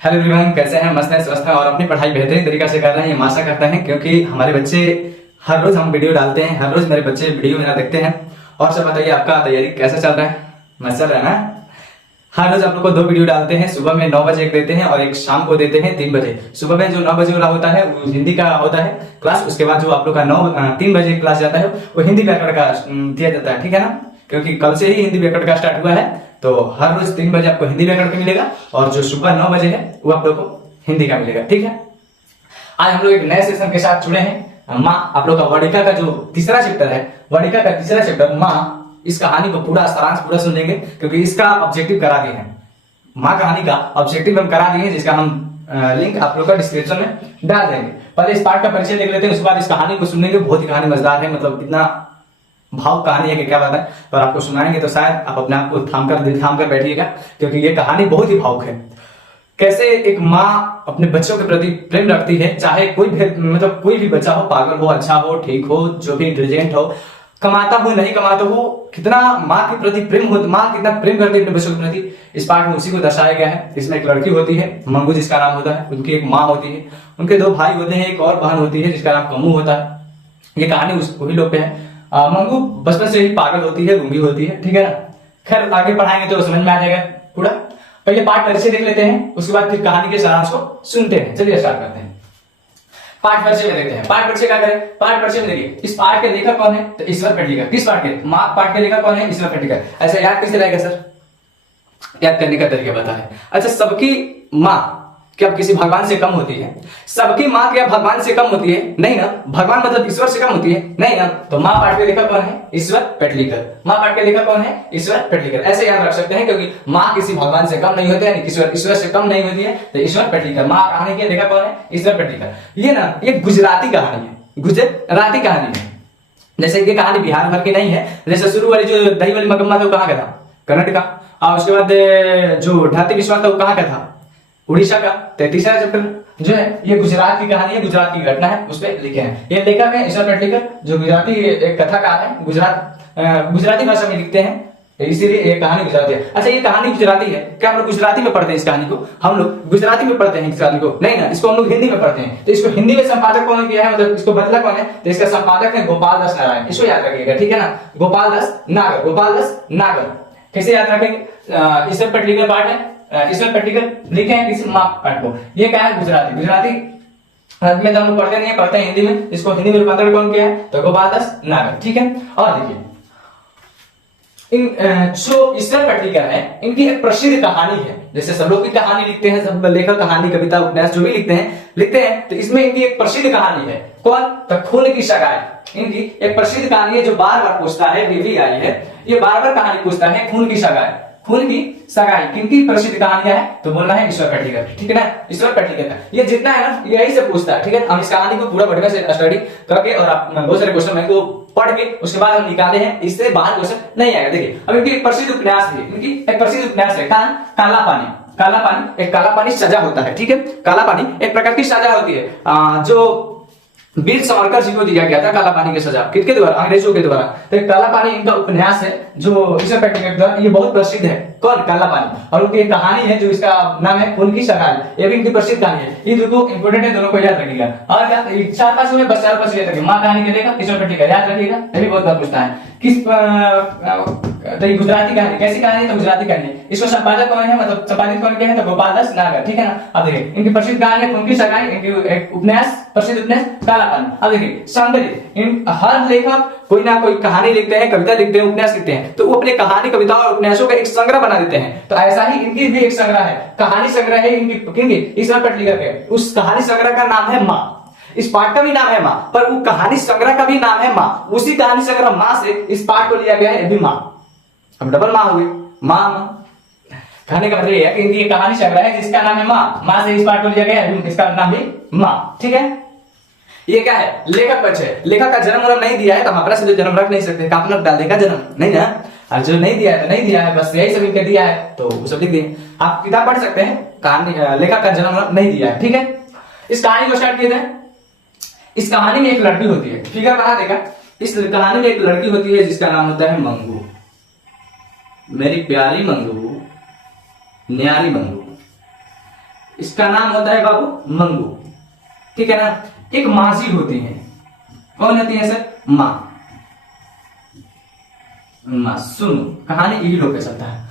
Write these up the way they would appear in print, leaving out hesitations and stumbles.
Hello everyone, कैसे हैं? मस्त हैं, स्वस्थ हैं और अपनी पढ़ाई बेहतरीन तरीके से कर रहे हैं, ये आशा करते हैं। क्योंकि हमारे बच्चे हर रोज हम वीडियो डालते हैं, हर रोज मेरे बच्चे वीडियो मेरा देखते हैं। और सब बताइए, आपका तैयारी कैसा चल रहा है? मस्त चल रहा है ना? हर रोज आप लोग को 2 वीडियो डालते हैं। सुबह में 9 बजे एक देते हैं और एक शाम को देते हैं 3 बजे। सुबह में जो 9 बजे वाला होता है वो हिंदी का होता है क्लास। उसके बाद जो आप लोग का 3 बजे क्लास जाता है वो हिंदी व्याकरण का दिया जाता है, ठीक है ना? क्योंकि कल से ही हिंदी व्याकरण का स्टार्ट हुआ है, तो हर रोज 3 बजे आपको हिंदी व्याकरण का मिलेगा और जो सुबह 9 बजे है वो आप लोग को हिंदी का मिलेगा, ठीक है? आज हम लोग एक नए सेशन के साथ जुड़े हैं। माँ, आप लोग का वर्णिका का जो तीसरा चैप्टर है, वर्णिका का तीसरा चैप्टर माँ, इस कहानी को पूरा सारांश पूरा सुन लेंगे क्योंकि इसका ऑब्जेक्टिव करा दिए हैं। माँ कहानी का ऑब्जेक्टिव हम करा दिए हैं, जिसका हम लिंक आप लोग का डिस्क्रिप्शन में डाल देंगे। पहले इस पार्ट का परिचय देख लेते हैं, उसके बाद इस कहानी को सुनेंगे। बहुत ही कहानी मजेदार है, मतलब इतना भाव कहानी है कि क्या बात है। पर आपको सुनाएंगे तो शायद आप अपने आप को दिल थाम कर बैठिएगा, क्योंकि ये कहानी बहुत ही भावुक है। कैसे एक माँ अपने बच्चों के प्रति प्रेम रखती है, चाहे कोई भी मतलब कोई भी बच्चा हो, पागल हो, अच्छा हो, ठीक हो, जो भी इंटेलिजेंट हो, कमाता हो नहीं कमाता हो, कितना माँ के प्रति प्रेम हो, माँ कितना प्रेम करती है अपने बच्चों के प्रति। इस पार्ट में उसी को दर्शाया गया है। इसमें एक लड़की होती है, मंगू जिसका नाम होता है, उनकी एक माँ होती है, उनके 2 भाई होते हैं, एक और बहन होती है जिसका नाम कमू होता है। ये कहानी वही लोग पे है। मंगू बचपन से ही पागल होती है, गूंगी होती है, ठीक है ना? खैर आगे पढ़ाएंगे तो समझ में आ जाएगा पूरा। पहले पार्ट परिचय देख लेते हैं, उसके बाद फिर कहानी के सारांश को सुनते हैं। चलिए स्टार्ट करते हैं। पार्ट परिचय में देखते हैं। पार्ट परिचय क्या करें? पार्ट परिचय में देखिए, इस पार्ट के लेखक कौन है? तो ईश्वर पेडनेकर। किस पार्ट के? माँ पार्ट के लेखक कौन है? ईश्वर पेडनेकर। ऐसा याद कैसे रहेगा सर? याद करने का तरीका बता है। अच्छा, सबकी माँ क्या किसी भगवान से कम होती है? सबकी माँ क्या भगवान से कम होती है? नहीं ना। भगवान मतलब ईश्वर से कम होती है? नहीं ना। तो माँ पाठ के लेखक कौन है? ईश्वर पेडनेकर। माँ पाठ के लेखक कौन है? ईश्वर पेडनेकर। ऐसे याद रख सकते हैं, क्योंकि माँ किसी भगवान से कम नहीं होती है, ईश्वर से कम नहीं होती है, तो ईश्वर पेडनेकर। माँ कहानी के लेखक कौन है? ईश्वर पेडनेकर। ये ना, ये गुजराती कहानी है, गुजराती कहानी है। जैसे ये कहानी बिहार भर की नहीं है। जैसे शुरू वाली जो दही वाली मगम्मा था वो कहाँ का था? कर्नाटक का। और उसके बाद जो ढाती विश्वास था वो कहाँ का था? उड़ीसा का। तीसरा चैप्टर जो है ये गुजरात की कहानी है, गुजरात की घटना है, उस पर लिखे हैं। ये लेखक है ईश्वर पेडनेकर, जो गुजराती एक कथाकार है। गुजराती भाषा में लिखते हैं, इसीलिए ये कहानी गुजराती है। अच्छा, ये कहानी गुजराती है, क्या हम लोग गुजराती में पढ़ते हैं इस कहानी को? हम लोग गुजराती में पढ़ते हैं इस कहानी को? नहीं ना, इसको हम लोग हिंदी में पढ़ते हैं। तो इसको हिंदी में संपादक कौन किया है, मतलब इसको बदला कौन है? तो इसका संपादक है गोपाल दास नारायण। इसको याद रखिएगा, ठीक है ना? गोपाल दास नागर, गोपाल दास नागर। कैसे याद रखेंगे? ईश्वर पेडनेकर पार्ट है, ईश्वर पेडनेकर लिखे हैं किसी माँ पाठ को। ये क्या है? गुजराती में हम लोग पढ़ते नहीं है, पढ़ते हैं हिंदी में। इसको हिंदी में रूपांतरण कौन किया है? तो गोपाल दास नागर, ठीक है? और देखिए, जो ईश्वर पेडनेकर है, इनकी एक प्रसिद्ध कहानी है। जैसे सब लोग की कहानी लिखते हैं, सब लेखक कहानी, कविता, उपन्यास जो भी लिखते हैं, तो इसमें इनकी एक प्रसिद्ध कहानी है। कौन? तो खून की सगाई। इनकी एक प्रसिद्ध कहानी है जो बार बार पूछता है, भी आई है, ये बार बार कहानी पूछता है, खून की सगाई। खून की सगाई किनकी प्रसिद्ध कहानियां है? तो बोलना है ईश्वर पेडनेकर, ठीक है ना? ईश्वर पेडनेकर ये जितना है ना, यही से पूछता है, ठीक है? हम इस कहानी को पूरा बढ़िया से स्टडी करके और आप बहुत सारे क्वेश्चन बैंक को पढ़ के उसके बाद हम निकाले हैं, इससे बाहर क्वेश्चन नहीं आएगा। देखिए, अब इनकी एक प्रसिद्ध उपन्यास है, इनकी एक प्रसिद्ध उपन्यास है काला पानी। काला पानी, एक काला पानी सजा होता है, ठीक है? काला पानी एक प्रकार की सजा होती है, जो वीर सावरकर जी को दिया गया था। काला पानी की सजा किसके द्वारा? अंग्रेजों के द्वारा। तो काला पानी इनका उपन्यास है जो ईश्वर पेडनेकर द्वारा, ये बहुत प्रसिद्ध है। कौन? काला पानी। और उनकी एक कहानी है जो इसका नाम है खून की सगाई, ये भी इनकी प्रसिद्ध कहानी है। ये दोनों इंपोर्टेंट है, दोनों को याद रखिएगा। और क्या 4-5 में बस 4-5 याद रखिएगा। माँ कहानी के लेखक ईश्वर पेडनेकर, याद रखिएगा, ये भी बहुत बार पूछता है। किस तो ये गुजराती कहानी, कैसी कहानी है? तो गुजराती कहानी। इसको संपादक कौन है, मतलब संपादित कौन किया है? तो गोपाल दास नागर, ठीक है ना? अब देखिए, इनकी प्रसिद्ध कहानी है खून की सगाई, इनकी एक उपन्यास, प्रसिद्ध उपन्यास काला पानी। अब देखिए, संग्रह, इन हर लेखक कोई ना कोई कहानी लिखते हैं, कविता लिखते हैं, उपन्यास लिखते हैं, तो वो अपने कहानी, कविता और उपन्यासों का एक संग्रह बना देते हैं। तो ऐसा ही इनकी भी एक संग्रह है, कहानी संग्रह है इनकी ईश्वर पेडनेकर के। उस कहानी संग्रह का नाम है माँ। इस पाठ का भी नाम है माँ, पर वो कहानी संग्रह का भी नाम है माँ। उसी कहानी संग्रह माँ से इस पाठ को लिया गया है, भी माँ। अब डबल माँ हो गई, माँ। कहने का मतलब ये है कि इनकी कहानी संग्रह है जिसका नाम है माँ। माँ से इस पाठ को लिया गया है, इसका नाम भी माँ, ठीक है? ये क्या है? लेखक पक्ष है। लेखक का जन्म नहीं दिया है, तो हम अपना से जो जन्म रख नहीं सकते, अपना डाल देगा जन्म, नहीं ना? और जो नहीं दिया है तो नहीं दिया है, बस यही सब इनके दिया है, तो वो सब लिख दिए। आप किताब पढ़ सकते हैं, कहानी लेखक का जन्म नहीं दिया है, ठीक है? इस कहानी को स्टार्ट किए थे। इस कहानी में एक लड़की होती है, फिगर बना देगा। इस कहानी में एक लड़की होती है जिसका नाम होता है मंगू। मेरी प्यारी मंगू, न्यारी मंगू। इसका नाम होता है बाबू मंगू, ठीक है ना। एक मासी होती है, कौन होती है सर? माँ। माँ सुनो, कहानी यही लोग पे चलता है।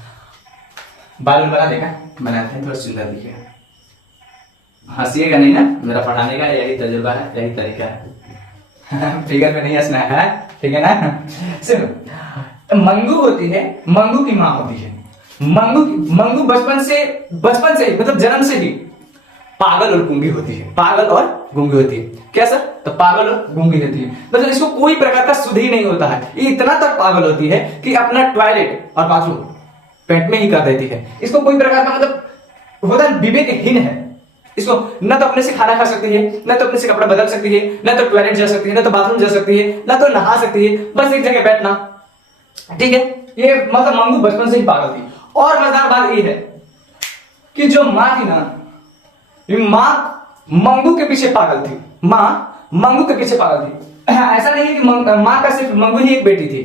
बाल बना देखा, बनाते हैं थोड़ा सुंदर दिखेगा। हंसीएगा नहीं ना, मेरा पढ़ाने का यही तजुर्बा है, यही तरीका है। फिगर में नहीं हंसना है, ठीक है ना। सुनो, मंगू होती है, मंगू की माँ होती है। मंगू बचपन से ही मतलब जन्म से ही पागल और गूंगी होती है, पागल और गूंगी होती है। क्या सर? तो पागल और गूंगी रहती है, मतलब इसको कोई प्रकार का सुध ही नहीं होता है। ये इतना तक पागल होती है कि अपना टॉयलेट और बाथरूम पेट में ही कर देती है। इसको कोई प्रकार का मतलब होता विवेकहीन है। इसको न तो अपने से खाना खा सकती है, न तो अपने से कपड़ा बदल सकती है, न तो टॉयलेट जा सकती है, न तो बाथरूम जा सकती है, न तो नहा सकती है, बस एक जगह बैठना, ठीक है। ये मतलब मंगू बचपन से ही पागल थी। और मजेदार बात ये है कि जो माँ थी ना, माँ मंगू के पीछे पागल थी। माँ मंगू के पीछे पागल थी। ऐसा नहीं है कि माँ का सिर्फ मंगू ही एक बेटी थी,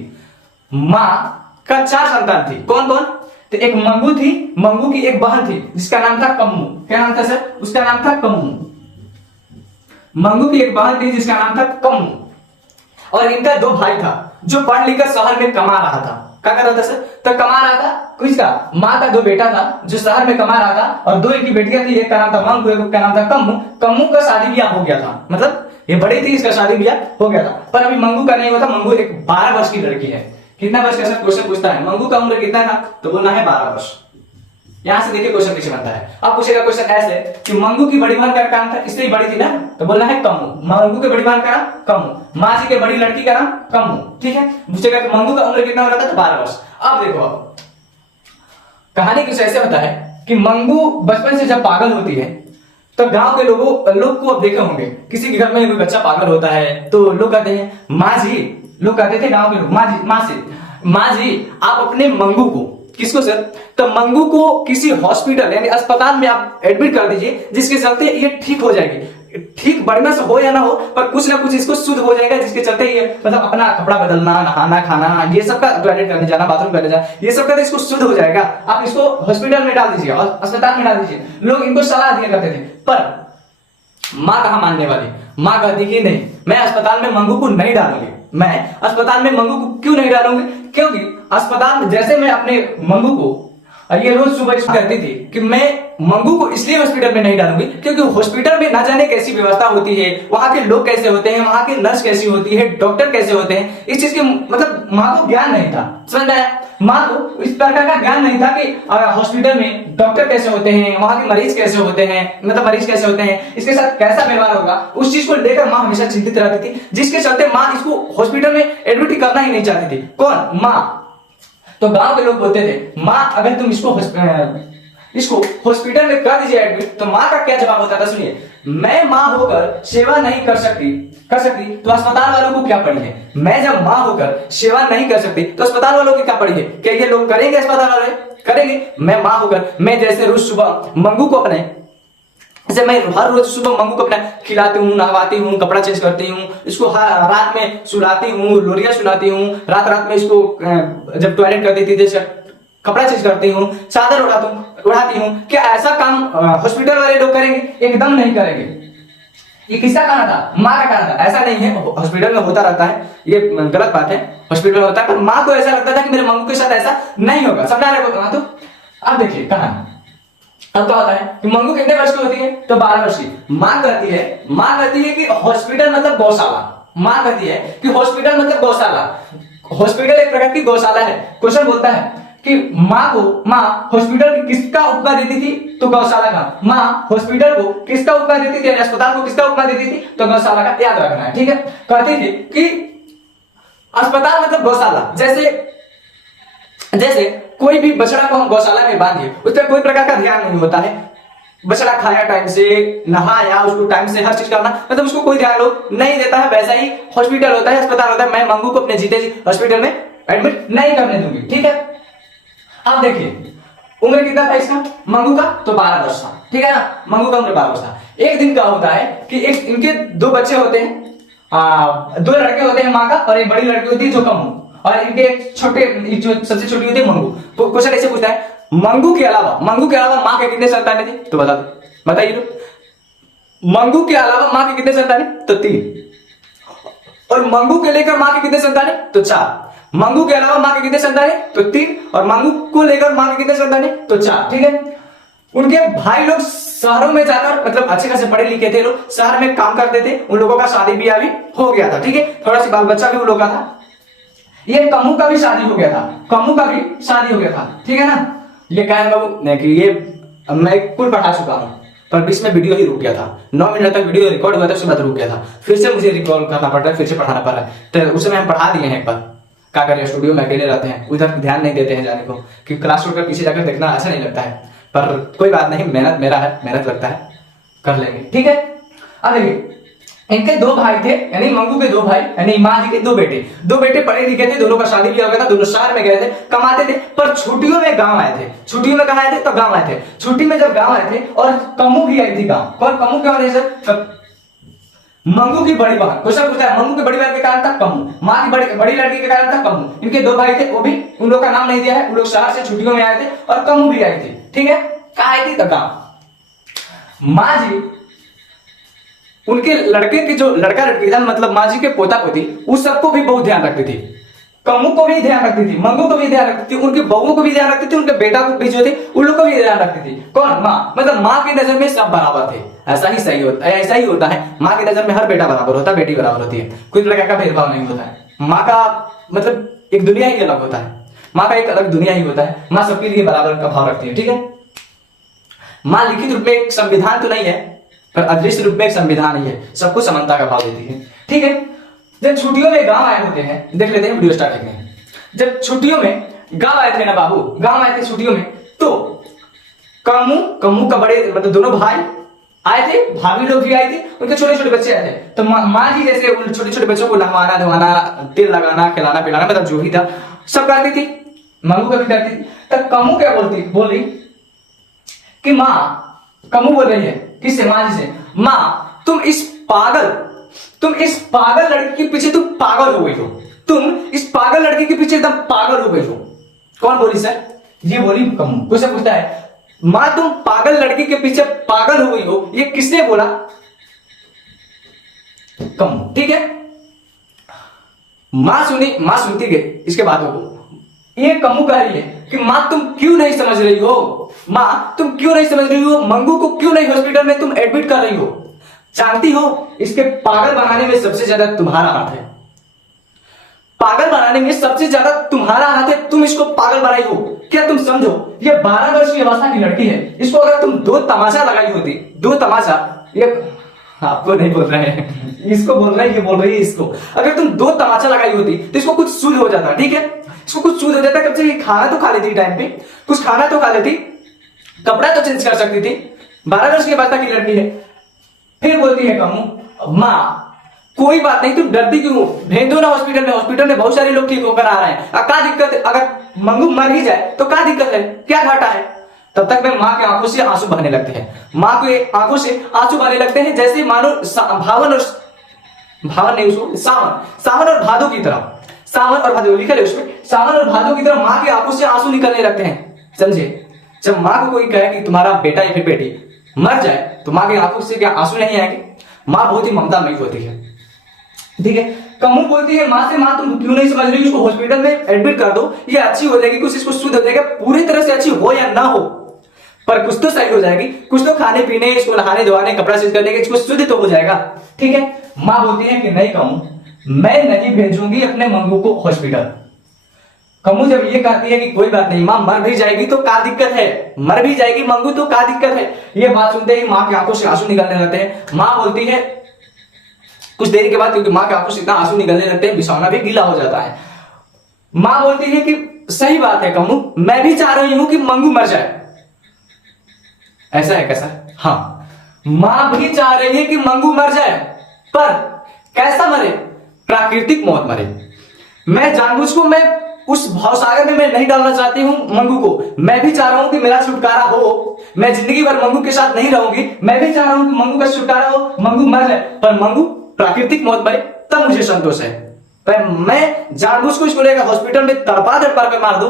माँ का 4 संतान थी। कौन कौन? तो एक मंगू थी, मंगू की एक बहन थी जिसका नाम था कम्मू। क्या नाम था सर? उसका नाम था कम्मू। मंगू की एक बहन थी जिसका नाम था कम्मू। और इनका 2 भाई था जो पढ़ लिखकर शहर में कमा रहा था। क्या कर रहा था सर? तो कमा रहा था किसका? माँ का 2 बेटा था जो शहर में कमा रहा था, और 2 इनकी बेटियां थी, एक का नाम था मंगू, एक का नाम था कम्मू। कम्मू का शादी ब्याह हो गया था, मतलब ये बड़ी थी, इसका शादी ब्याह हो गया था। पर अभी मंगू का नहीं हुआ था। मंगू एक 12 वर्ष की लड़की है। कितना वर्ष का सर? क्वेश्चन पूछता है मंगू का उम्र कितना था, तो बोलना है 12 वर्ष। यहां से देखिए क्वेश्चन कैसे बनता है। अब पूछेगा क्वेश्चन ऐसे कि मंगू की बड़ी बहन का नाम था, इससे बड़ी थी ना, तो बोलना है कम्मू। मंगू के बड़ी बहन का नाम कम्मू, माँ जी के बड़ी लड़की का नाम कम्मू, ठीक है। पूछेगा कि मंगू का उम्र कितना हो रहा था, तो 12 वर्ष। अब देखो, अब कहानी कुछ ऐसे होता है कि मंगू बचपन से जब पागल होती है तो गांव के लोग को अब देखे होंगे, किसी के घर में कोई बच्चा पागल होता है तो लोग कहते हैं माँ जी, लोग कहते थे गांव के लोग, माँ जी आप अपने मंगू को, किसको सर? तो मंगू को किसी हॉस्पिटल यानी अस्पताल में आप एडमिट कर दीजिए, जिसके चलते ये ठीक हो जाएगी। ठीक बढ़िया से हो या ना हो, पर कुछ ना कुछ इसको शुद्ध हो जाएगा, जिसके चलते ये मतलब अपना कपड़ा बदलना, नहाना, खाना, ये सब का, टॉयलेट करने जाना, बाथरूम करने जाना, ये सब का इसको शुद्ध हो जाएगा। आप इसको हॉस्पिटल में डाल दीजिए, अस्पताल में डाल दीजिए। लोग इनको सलाह दिया करते थे, पर माँ कहाँ मानने वाली? माँ कहती कि नहीं, मैं अस्पताल में मंगू को नहीं डालूंगी। मैं अस्पताल में मंगू को क्यों नहीं डालूंगी? क्योंकि अस्पताल में जैसे मैं अपने मंगू को, ये रोज सुबह कहती थी कि मैं मंगू को इसलिए हॉस्पिटल में नहीं डालूंगी क्योंकि हॉस्पिटल में ना जाने कैसी व्यवस्था होती है, वहां के लोग कैसे होते हैं, वहां के नर्स कैसी होती है, डॉक्टर कैसे होते हैं, इस चीज के मतलब माँ को ज्ञान नहीं था। समझ आया? माँ को इस प्रकार का ज्ञान नहीं था कि हॉस्पिटल में डॉक्टर कैसे होते हैं, वहां के मरीज कैसे होते हैं, मतलब मरीज कैसे होते हैं, इसके साथ कैसा व्यवहार होगा, उस चीज को लेकर माँ हमेशा चिंतित रहती थी, जिसके चलते माँ इसको हॉस्पिटल में एडमिट करना ही नहीं चाहती थी। कौन? माँ। तो गांव के लोग बोलते थे माँ अगर तुम इसको हॉस्पिटल में कर दीजिए एडमिट, तो माँ का क्या जवाब होता था? सुनिए, मैं माँ होकर सेवा नहीं कर सकती तो अस्पताल वालों को क्या पड़ी है? मैं जब माँ होकर सेवा नहीं कर सकती तो अस्पताल वालों की क्या पड़ी है? क्या ये लोग करेंगे? अस्पताल वाले करेंगे? मैं माँ होकर, मैं जैसे रोज सुबह मंगू को अपने, जैसे मैं हर रोज सुबह मंगू को अपना खिलाती हूँ, नहवाती हूँ, कपड़ा चेंज करती हूँ, इसको रात में सुलाती हूँ, लोरिया सुनाती हूँ, रात में इसको जब टॉयलेट कर देती थी कपड़ा चेंज करती हूँ, चादर उड़ाती हूँ, क्या ऐसा काम हॉस्पिटल वाले लोग करेंगे? एकदम नहीं करेंगे। ये किसका कहना था? माँ का कहना था। ऐसा नहीं है, हॉस्पिटल में होता रहता है, ये गलत बात है, हॉस्पिटल में होता है, पर माँ को ऐसा लगता था कि मेरे मंगू के साथ ऐसा नहीं होगा। समझा रहे हो? तो अब देखिए कहानी। अब क्या होता है कि मंगू कितने वर्ष की होती है? तो 12 वर्ष की। माँ कहती है कि हॉस्पिटल मतलब गौशाला। माँ कहती है कि हॉस्पिटल मतलब गौशाला। हॉस्पिटल एक प्रकार की गौशाला है। क्वेश्चन बोलता है कि माँ हॉस्पिटल किसका उपमा देती थी? तो गौशाला का। माँ हॉस्पिटल को किसका उपमा देती थी, अस्पताल को किसका उपमा देती थी? तो गौशाला का। याद रखना है, ठीक है। कहती थी कि अस्पताल मतलब गौशाला। जैसे कोई भी बछड़ा को हम गौशाला में बांधिए, उस पर कोई प्रकार का ध्यान नहीं होता है। बछड़ा खाया टाइम से, नहाया, उसको टाइम से हर चीज करना, मतलब उसको कोई ध्यान लोग नहीं देता है। वैसा ही हॉस्पिटल होता है, अस्पताल होता है। मैं मंगू को अपने जीते जी हॉस्पिटल में एडमिट नहीं करने दूंगी, ठीक है। अब देखिए उम्र कितना था इसका, मंगू का? तो 12 वर्ष था, ठीक है ना। मंगू का उम्र 12 वर्ष था। एक दिन क्या होता है कि एक इनके 2 बच्चे होते हैं, 2 लड़के होते हैं माँ का, और एक बड़ी लड़की होती है जो कम्मू, और इनके एक छोटे, जो सबसे छोटी होती है मंगू। क्वेश्चन ऐसे पूछता है मंगू के अलावा माँ के कितने संतानें थी? तो बता दो। बताइए लोग। मंगू के अलावा माँ के कितने संतान है? तो 3। और मंगू के लेकर माँ के कितने संतान है? तो 4। मंगू के अलावा माँ के कितने संतान है? तो 3। और मंगू को लेकर माँ के कितने संतान है? तो 4। ठीक है। उनके भाई लोग शहरों में जाकर मतलब अच्छे खासे पढ़े लिखे थे, लोग शहर में काम करते थे, उन लोगों का शादी ब्याह भी हो गया था। ठीक है, थोड़ा सी बाल बच्चा भी उन लोगों का था। ये कमू का भी शादी हो गया था, कमू का भी शादी हो गया था। ठीक है ना। ये कहें बाबू कि ये मैं कुल पढ़ा चुका हूं, पर बीच में वीडियो ही रुक गया था। 9 मिनट तक वीडियो रिकॉर्ड हुआ था, उसके बाद रुक गया था। फिर से मुझे रिकॉर्ड करना पड़ रहा है, फिर से पढ़ाना पड़ रहा है। तो उस समय हम पढ़ा दिए हैं एक बार। क्या करें, स्टूडियो में अकेले रहते हैं, उधर ध्यान नहीं देते हैं जाने को, कि क्लास छोड़कर पीछे जाकर देखना अच्छा नहीं लगता है। पर कोई बात नहीं, मेहनत मेरा है, मेहनत लगता है, कर लेंगे। ठीक है। अब देखिए, इनके 2 भाई थे, यानी मंगू के 2 भाई, यानी माँ जी के 2 बेटे। 2 बेटे पढ़े लिखे थे, दोनों का शादी भी हो गया था, दोनों शहर में गए थे, कमाते थे। पर छुट्टियों में गांव आए थे। छुट्टियों में कहाँ आए थे? तो गांव आए थे। छुट्टी में जब गांव आए थे और कमू भी आई थी गांव। कौन कमू? क्या वजह से? मंगू की बड़ी बहन। क्वेश्चन पूछता है, मंगू की बड़ी बहन के कारण था कमू, माँ की बड़ी लड़की के कारण था कमू। इनके 2 भाई थे, वो भी उन लोग का नाम नहीं दिया है, उन लोग शहर से छुट्टियों में आए थे और कमू भी आई थी। ठीक है। कहाँ आई थी? तो गांव। माँ जी उनके लड़के की जो लड़का लड़की था, मतलब माँ जी के पोता पोती, उस सबको भी बहुत ध्यान रखती थी। कमू को भी ध्यान रखती थी, मंगू को भी ध्यान रखती थी, उनके बहुओं को भी ध्यान रखती थी, उनके बेटा को भी जो थे उन लोग को भी ध्यान रखती थी। कौन? माँ। मतलब माँ की नजर में सब बराबर थे। ऐसा ही सही होता है, ऐसा ही होता है। माँ की नजर में हर बेटा बराबर होता है, बेटी बराबर होती है, कोई प्रकार का भेदभाव नहीं होता है। माँ का मतलब एक दुनिया ही अलग होता है, माँ का एक अलग दुनिया ही होता है। माँ सबके लिए बराबर का भाव रखती है। ठीक है। माँ लिखित रूप में एक संविधान तो नहीं है, पर अदृश्य रूप में एक संविधान ही है, सबको समानता का भाव देती है। ठीक है। जब छुट्टियों में गांव आए होते हैं, देख लेते हैं, वीडियो स्टार्ट करते हैं। जब छुट्टियों में गांव आए थे ना बाबू, गांव आए थे छुट्टियों में, तो कमू का बड़े मतलब दोनों भाई आए थे, भाभी लोग भी आए थे, उनके छोटे छोटे बच्चे आए थे। तो माँ जी जैसे उन छोटे छोटे बच्चों को नहवाना धोवाना, तेल लगाना, खिलाना पिलाना, मतलब जो भी था सब करती थी। मंगू का भी करती थी। तब कमू क्या बोली कि माँ, कमू बोल रही है किससे? माँ जी से, माँ तुम इस पागल लड़की के पीछे तुम पागल हो गई हो, तुम इस पागल लड़की के पीछे एकदम पागल हो गई हो। कौन बोली सर? ये बोली कमू। कुछ पूछता है, माँ तुम पागल लड़की के पीछे पागल हो गई हो, ये किसने बोला? कमू। ठीक है। माँ सुनती गई इसके बातों को। ये कमू कह रही है कि माँ तुम क्यों नहीं समझ रही हो, माँ तुम क्यों नहीं समझ रही हो, मंगू को क्यों नहीं हॉस्पिटल में तुम एडमिट कर रही हो? जानती हो इसके पागल बनाने में सबसे ज्यादा तुम्हारा हाथ है, पागल बनाने में सबसे ज्यादा तुम्हारा हाथ है, तुम इसको पागल बनाई हो। क्या तुम समझो, ये 12 वर्ष की अवस्था की लड़की है, इसको अगर तुम 2 तमाचा लगाई होती, 2 तमाचा, ये आपको नहीं बोल रहे हैं, इसको बोल रहे हैं, ये बोल रही है इसको, अगर तुम 2 तमाचा लगाई होती तो इसको कुछ सूझ हो जाता। ठीक है। इसको कुछ सूझ हो जाता, कम से कम खाना तो खा लेती टाइम पे, कुछ खाना तो खा लेती, कपड़ा तो चेंज कर सकती थी। 12 वर्ष की अवस्था की लड़की है। फिर बोलती है कमू, माँ कोई बात नहीं, तुम डरती क्यों, भेज दो ना हॉस्पिटल में, हॉस्पिटल में बहुत सारे लोग ठीक होकर आ रहे हैं। क्या दिक्कत है, अगर मंगू मर ही जाए तो क्या दिक्कत है, क्या घाटा है? तब तक में माँ की आंखों से आंसू बहने लगते हैं, माँ के आंखों से आंसू बहने लगते हैं, जैसे मानो सावन और भादो की तरह, सावन और भादो लिखा है उसमें, सावन और भादो की तरह माँ की आंखों से आंसू निकलने लगते हैं। समझे? जब माँ को कोई कहे कि तुम्हारा बेटा या फिर बेटी मर जाए तो माँ की आंखों से क्या आंसू नहीं आएंगे? माँ बहुत ही ममतामयी होती है। ठीक है। कमू बोलती है माँ से, माँ तुम क्यों नहीं समझ रही, उसको हॉस्पिटल में एडमिट कर दो, ये अच्छी हो जाएगी, कुछ इसको शुद्ध हो जाएगा, पूरी तरह से अच्छी हो या ना हो पर कुछ तो सही हो जाएगी, कुछ तो खाने पीने, इसको नहाने धोने, कपड़ा चेंज करने के, इसको शुद्ध तो हो जाएगा। ठीक है। माँ बोलती है कि नहीं कमू, मैं नहीं भेजूंगी अपने मंगू को हॉस्पिटल। कमू जब ये कहती है कि कोई बात नहीं माँ, मर भी जाएगी तो क्या दिक्कत है, मर भी जाएगी मंगू तो क्या दिक्कत है, ये बात सुनते ही माँ की आंखों से आंसू निकलने लगते हैं। माँ बोलती है कुछ देर के बाद, क्योंकि माँ के आंखों से इतना आंसू निकलने लगते हैं, बिछौना भी गीला हो जाता है। माँ बोलती है कि सही बात है कमू, मैं भी चाह रही हूं कि मंगू मर जाए। ऐसा है कैसा? हाँ, माँ भी चाह रही है कि मंगू मर जाए, पर कैसा मरे? प्राकृतिक मौत मरे। मैं जानबूझकर मैं उस भवसागर में मैं नहीं डालना चाहती हूं मंगू को, मैं भी चाह रहा हूं कि मेरा छुटकारा हो, मैं जिंदगी भर मंगू के साथ नहीं रहूंगी, मैं भी चाह रहा हूं कि मंगू का छुटकारा हो, मंगू मर जाए, पर मंगू प्राकृतिक मौत मरे तब मुझे संतोष है। पर मैं जानबूझकर इसको लेकर हॉस्पिटल में तड़पा कर मार दो,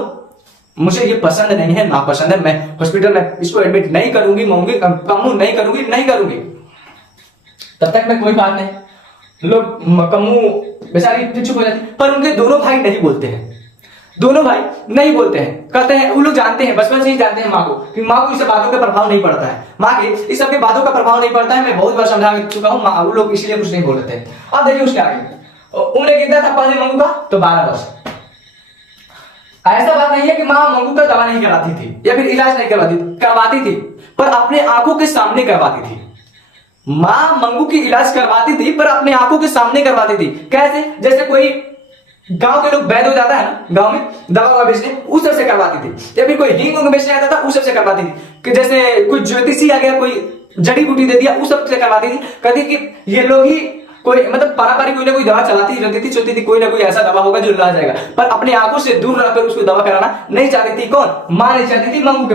मुझे ये पसंद नहीं है, नापसंद है, मैं हॉस्पिटल में इसको एडमिट नहीं करूंगी, कमू नहीं करूंगी, नहीं करूंगी, तब तक मैं कोई बात नहीं। लोग कमू बेचारी चुप हो जाती, पर उनके दोनों भाई नहीं बोलते हैं, दोनों भाई नहीं बोलते हैं, कहते हैं वो लोग जानते हैं, बचपन से ही जानते हैं माँ को कि माँ को इस बातों का प्रभाव नहीं पड़ता है, माँ के इस सब के बातों का प्रभाव नहीं पड़ता है। मैं बहुत बार समझा चुका हूँ, वो लोग इसलिए कुछ नहीं बोल रहे थे। अब देखिए उसके आगे उम्र कितना था पहले मंगू का, तो 12 वर्ष। ऐसा बात नहीं है कि माँ मंगू का दवा नहीं कराती थी या फिर इलाज नहीं करवाती थी, पर अपने आंखों के सामने करवाती थी। माँ मंगू की इलाज करवाती थी पर अपने आंखों के सामने करवाती थी। कैसे? जैसे कोई गांव के लोग वैद्य हो जाता है ना, गांव में दवा बेचने, उस सब से करवाती थी, या फिर कोई हींग बेचने आता था उस सब से करवाती थी, कि जैसे कोई ज्योतिषी आ गया, कोई जड़ी बूटी दे दिया, उस सब से करवाती थी। कहती कि ये लोग ही कोई मतलब पारंपरिक कोई ना कोई दवा चलाती रहती थी, कोई ना कोई ऐसा दवा होगा जो ला जाएगा, पर अपने आंखों से दूर रहकर उसको दवा कराना नहीं चाहती थी। कौन? माँ नहीं चाहती थी मंगू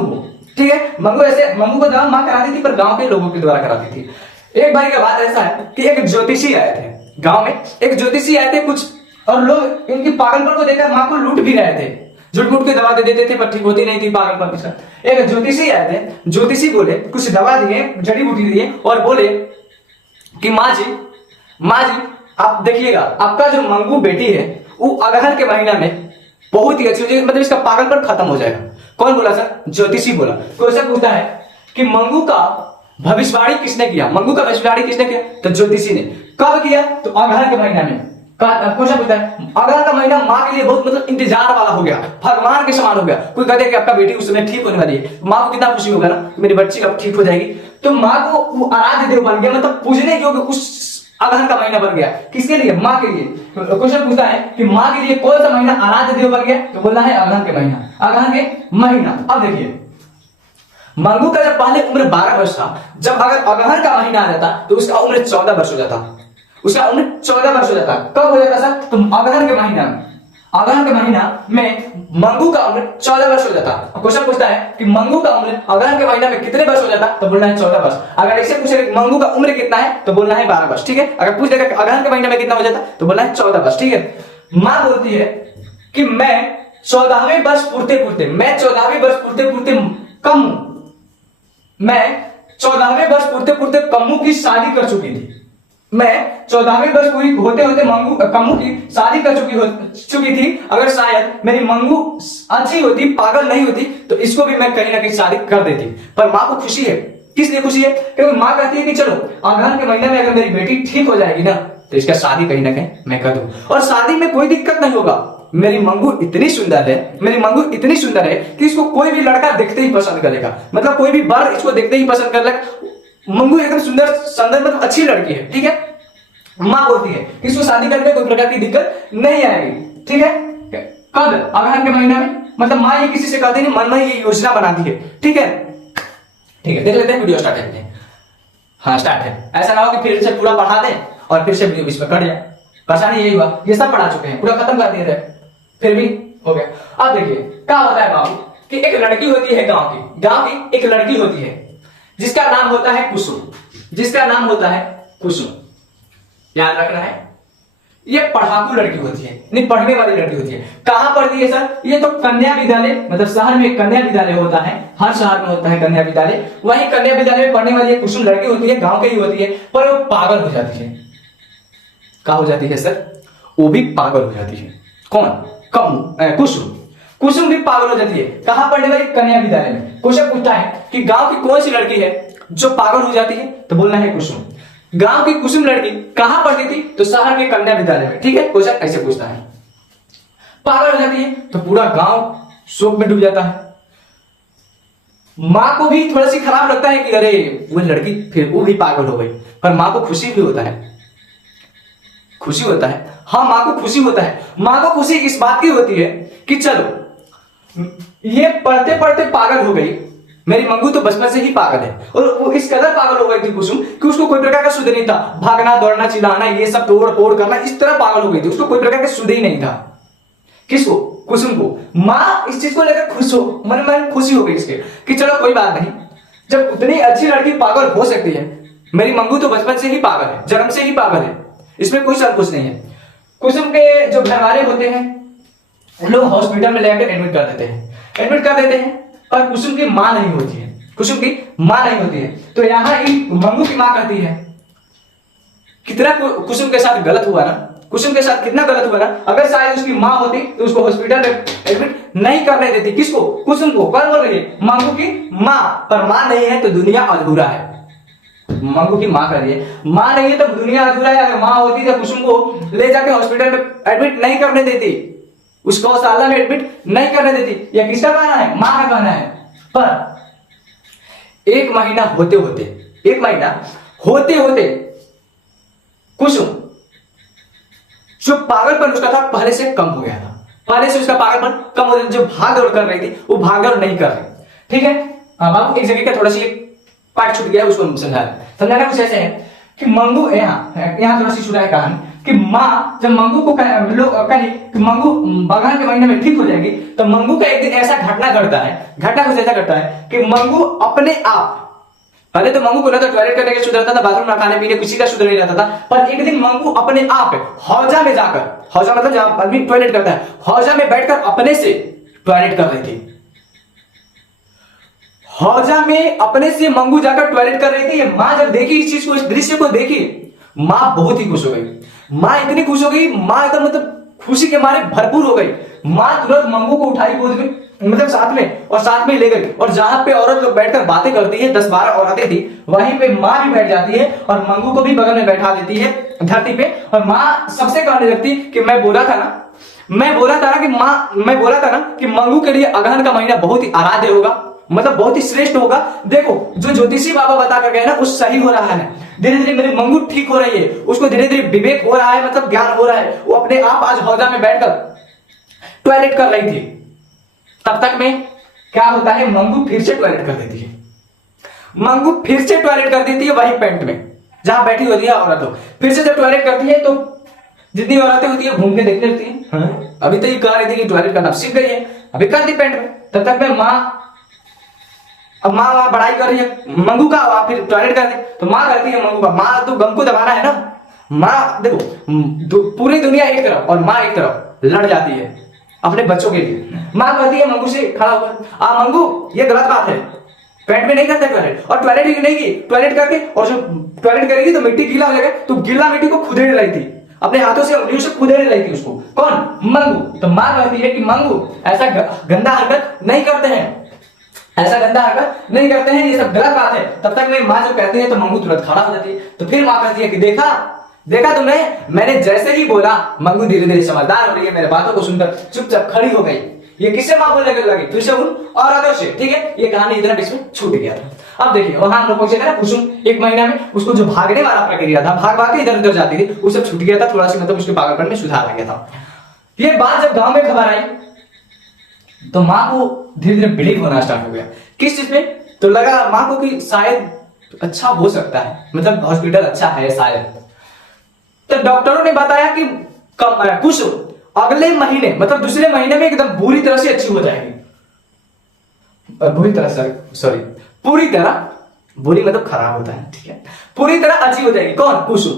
को, ठीक है। मंगू को दवा माँ कराती थी, पर गांव के लोगों के द्वारा कराती थी। एक बार का बात ऐसा है कि एक ज्योतिषी आए थे गांव में, एक ज्योतिषी आए थे कुछ, और लोग इनकी पागलपन को देखकर माँ को लूट भी रहे थे, झूठ मूठ के दवा दे देते थे, पर ठीक होती नहीं थी पागलपन के साथ। एक ज्योतिषी आए थे, ज्योतिषी बोले कुछ दवा दिए, जड़ी बूटी दिए, और बोले कि माँ जी आप देखिएगा, आपका जो मंगू बेटी है वो अगहन के महीना में बहुत ही अच्छी हो जाएगी, मतलब इसका पागलपन खत्म हो जाएगा। कौन बोला सर? ज्योतिषी बोला। क्वेश्चन पूछता है कि मंगू का भविष्यवाणी किसने किया? मंगू का भविष्यवाणी किसने किया? तो ज्योतिषी ने। कब किया? तो अगहन के महीना में। क्वेश्चन पूछता है, अगहन का महीना माँ के लिए बहुत मतलब इंतजार वाला हो गया, भगवान के समान हो गया। कोई कहते हैं कि आपका बेटी उस समय ठीक होने वाली है, माँ को कितना खुशी होगा ना, मेरी बच्ची अब ठीक हो जाएगी। तो माँ को वो आराध्य देव बन गया, मतलब पूजने योग्य उस अगहन का महीना बन गया। किसके लिए? माँ के लिए। क्वेश्चन पूछता है कि माँ के लिए कौन सा महीना आराध्य देव बन गया? तो बोलना है अगहन के महीना, अगहन के महीना। अब देखिए मंगू का जब पहले उम्र 12 वर्ष था, जब अगर अगहन का महीना आ जाता तो उसका उम्र 14 वर्ष हो जाता, उसका उम्र 14 वर्ष हो जाता। कब हो जाता सर? तो अगहन के महीना में, अगहन के महीना में मंगू का उम्र 14 वर्ष हो जाता। क्वेश्चन पूछता है कि मंगू का उम्र अगहन के महीना में कितने वर्ष हो जाता? तो बोलना है 14 वर्ष। अगर ऐसे पूछे मंगू का उम्र कितना है तो बोलना है 12 वर्ष, ठीक है। अगर पूछ देगा अगहन के महीने में कितना हो जाता तो बोलना है 14 वर्ष, ठीक है। मां बोलती है कि मैं 14वें वर्ष पूरते पूरते, मैं 14वें वर्ष पूरते पूरते कम, मैं 14वें वर्ष पूरते पूरते कम्मू की शादी कर चुकी थी। मैं 14वें वर्ष पूरी होते होते कम्मू की शादी कर चुकी थी। अगर शायद मेरी मंगू अच्छी होती, पागल नहीं होती, तो इसको भी मैं कहीं ना कहीं शादी कर देती। पर माँ को खुशी है। किस लिए खुशी है? क्योंकि माँ कहती है कि चलो अगहन के महीने में अगर मेरी बेटी ठीक हो जाएगी ना, तो इसका शादी कहीं ना कहीं मैं कर दूं, और शादी में कोई दिक्कत नहीं होगा। मेरी मंगू इतनी सुंदर है, मेरी मंगू इतनी सुंदर है कि इसको कोई भी लड़का देखते ही पसंद करेगा, मतलब कोई भी बर इसको देखते ही पसंद कर लेगा। मंगू एकदम सुंदर मतलब अच्छी लड़की है, ठीक है। मां बोलती है कि इसको शादी करने में कोई प्रकार की दिक्कत नहीं आएगी, ठीक है। कब? अगहन के महीना में। मतलब मां ये किसी से कहती नहीं, मन में ये योजना बनाती है, ठीक है। ठीक है, देख लेते हैं, वीडियो स्टार्ट करते हैं। हाँ स्टार्ट है। ऐसा ना हो कि फिर से पूरा पढ़ा दें और फिर से वीडियो बीच में कट जाए। परेशानी यही हुआ, ये सब पढ़ा चुके हैं, पूरा खत्म कर दिए थे, फिर भी हो गया। अब देखिए क्या होता है बाबू कि एक लड़की होती है गांव की एक लड़की होती है जिसका नाम होता है कुसुम, जिसका नाम होता है कुसुम, याद रखना है। ये पढ़ाकू लड़की होती है, नहीं पढ़ने वाली लड़की होती है। कहां पढ़ती है सर? ये तो कन्या विद्यालय, मतलब शहर में कन्या विद्यालय होता है, हर शहर में होता है कन्या विद्यालय। वहीं कन्या विद्यालय में पढ़ने वाली एक कुसुम लड़की होती है, गांव की ही होती है, पर वो पागल हो जाती है। क्या हो जाती है सर? वो भी पागल हो जाती है। कौन? कुसुम भी पागल हो जाती है। कहां पढ़ने वाली? कन्या विद्यालय में। क्वेश्चन पूछता है कि गांव की कौन सी लड़की है जो पागल हो जाती है? तो बोलना है कुसुम। गांव की कुसुम लड़की कहां पढ़ती थी? तो शहर के कन्या विद्यालय में, ठीक है। क्वेश्चन ऐसे पूछता है। पागल हो जाती है तो पूरा गांव शोक में डूब जाता है। मां को भी थोड़ा सी खराब लगता है कि अरे वो लड़की फिर वो भी पागल हो गई, पर मां को खुशी भी होता है, खुशी होता है। हाँ मां को खुशी होता है। मां को खुशी इस बात की होती है कि चलो ये पढ़ते पढ़ते पागल हो गई, मेरी मंगू तो बचपन से ही पागल है, और वो इस कदर पागल हो गई थी कुसुम कि उसको कोई प्रकार का सुध नहीं था। भागना दौड़ना चिल्लाना ये सब तोड़ फोड़ करना, इस तरह पागल हो गई थी, उसको कोई प्रकार का सुध ही नहीं था। किसको? कुसुम को। माँ इस चीज को लेकर खुश हो, मन खुशी हो गई इसके कि चलो कोई बात नहीं, जब उतनी अच्छी लड़की पागल हो सकती है, मेरी मंगू तो बचपन से ही पागल है, जन्म से ही पागल है, इसमें कोई संकोच नहीं है। कुसुम के जो घर वाले होते हैं लोग हॉस्पिटल में लेकर एडमिट कर देते हैं। एडमिट कर देते हैं, पर कुसुम की मां नहीं होती है, कुसुम की मां नहीं होती है। तो यहाँ मंगू की मां कहती है, कितना कुसुम के साथ गलत हुआ ना, कुसुम के साथ कितना गलत हुआ ना। अगर शायद उसकी मां होती तो उसको हॉस्पिटल में एडमिट नहीं करने देती। किसको? कुसुम को। कौन बोल रही है? मंगू की मां। पर मां नहीं है तो दुनिया अधूरा है। मंगू की मां कर रही है, मां नहीं है तो दुनिया अधूरा है। अगर मां होती तो कुसुम को ले जाके हॉस्पिटल में एडमिट नहीं करने देती, उसको गौशाला में एडमिट नहीं करने देती। यह किसका कहना है? मां का कहना है। पर एक महीना होते होते कुसुम जो पागलपन उसका था पहले से कम हो गया था। पहले से उसका पागलपन कम हो गया। जो भाग दौड़ कर रही थी वो भाग दौड़ नहीं कर रही। ठीक है, अब एक जगह का थोड़ा सी पार्ट छूट गया, उसको समझाना कुछ ऐसे है कि मंगू यहाँ थोड़ा सी छूटा है कहानी कि माँ जब मंगू को लोग कहे कि मंगू बगान के महीने में ठीक हो जाएगी, तो मंगू का एक दिन ऐसा घटना घटता है, घटना कुछ ऐसा घटता है कि मंगू अपने आप, पहले तो मंगू को ना तो टॉयलेट करने के शुद्ध रहता था, बाथरूम में खाने पीने किसी का शुद्ध नहीं रहता था, पर एक दिन मंगू अपने आप हौजा में जाकर, हौजा मतलब जहां आदमी टॉयलेट करता है, हौजा में बैठकर अपने से टॉयलेट कर रही थी। हौजा में अपने से मंगू जाकर टॉयलेट कर रही थी। मां जब देखी इस चीज को, इस दृश्य को देखी, मां बहुत ही खुश हो गई। मां इतनी खुश हो गई, मां एकदम मतलब खुशी के मारे भरपूर हो गई। मां तुरंत मंगू को उठाई गोद में, मतलब साथ में, और साथ में ले गई। और जहां पे औरत लोग बैठकर बातें करती है, 10-12 औरतें थी, वहीं पे मां भी बैठ जाती है और मंगू को भी बगल में बैठा देती है धरती पे। और मां सबसे कहने लगती कि मैं बोला था ना कि मंगू के लिए अगहन का महीना बहुत ही आराध्य होगा, मतलब बहुत ही श्रेष्ठ होगा। देखो जो ज्योतिषी बाबा बता कर गए ना, उस सही हो रहा है। धीरे धीरे मेरी मंगू ठीक हो रही है, उसको धीरे धीरे विवेक हो रहा है, मतलब ज्ञान हो रहा है। वो अपने आप आज हौजा में बैठकर टॉयलेट कर रही थी। तब तक में क्या होता है, मंगू फिर से टॉयलेट कर देती है। मंगू फिर से टॉयलेट कर देती है वही पेंट में जहां बैठी होती है औरत। फिर से जब टॉयलेट करती है तो जितनी औरतें होती है घूम के देखने लगती है। अभी तो ये कह रही थी कि टॉयलेट करना सीख गई है, अभी कर दी पेंट में। तब तक में अब माँ वहां बड़ाई कर रही है मंगू का, फिर टॉयलेट कर दे तो माँ करती है मंगू का, माँ तो गम को दबाना है ना। माँ देखो पूरी दुनिया एक तरफ और माँ एक तरफ लड़ जाती है अपने बच्चों के लिए। माँ कहती है मंगू से खड़ा होकर, मंगू ये गलत बात है, पेट में नहीं करते टॉयलेट, और टॉयलेट ही नहीं की, टॉयलेट करके और जो टॉयलेट करेगी तो मिट्टी गीला हो जाएगा, तो गीला मिट्टी को खुदेड़ रही थी अपने हाथों से, उंगलियों से खुदेड़ रही थी उसको। कौन? मंगू। तो माँ कहती है कि मंगू ऐसा गंदा हरकत नहीं करते हैं, ऐसा गंदा हरकत नहीं करते हैं, ये सब गलत बात है। तब तक मेरी माँ जब कहती है तो मंगू तुरंत खड़ा हो जाती है। तो फिर माँ कहती है कि देखा तुमने, मैंने जैसे ही बोला मंगू धीरे धीरे समझदार हो रही है, मेरे बातों को सुनकर चुपचाप खड़ी हो गई। ये किससे माँ बोलने लगी? फिर से उन औरतों से। ठीक है, ये कहानी इतना बीच में छूट गया था। अब देखिए वहां हम लोग पहुंचे ना, कुसुम एक महीना में उसको जो भागने वाला प्रक्रिया था, भाग के इधर उधर जाती थी, वो सब छूट गया था। थोड़ा सा मतलब उसके पागलपन में सुधार आ गया था। ये बात जब गांव में खबर आई तो माँ को धीरे धीरे बिलीव होना स्टार्ट हो गया। किस चीज पे? तो लगा माँ को कि शायद अच्छा हो सकता है, मतलब हॉस्पिटल अच्छा है शायद। तो डॉक्टरों ने बताया कि कुसुम अगले महीने, मतलब दूसरे महीने में एकदम बुरी तरह से अच्छी हो जाएगी। पूरी तरह, बुरी मतलब खराब होता है, ठीक है, पूरी तरह अच्छी हो जाएगी। कौन? कुसुम।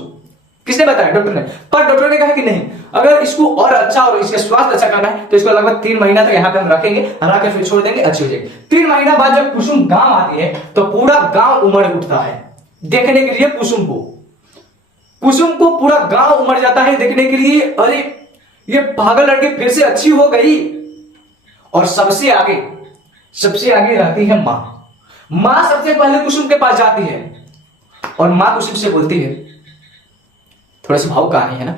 किसने बताया? डॉक्टर ने। पर डॉक्टर ने कहा कि नहीं, अगर इसको और अच्छा और इसका स्वास्थ्य अच्छा करना है तो इसको लगभग 3 महीना तक यहाँ पे हम रखेंगे, रखकर फिर छोड़ देंगे, अच्छी हो जाएगी। 3 महीना बाद जब कुसुम गांव आती है तो पूरा गांव उमड़ उठता है देखने के लिए कुसुम को। कुसुम को पूरा गांव उमड़ जाता है देखने के लिए, अरे ये पागल लड़की फिर से अच्छी हो गई। और सबसे आगे रहती है मां। मां सबसे पहले कुसुम के पास जाती है और मां कुसुम से बोलती है, थोड़ा सी भावुक कहानी है ना।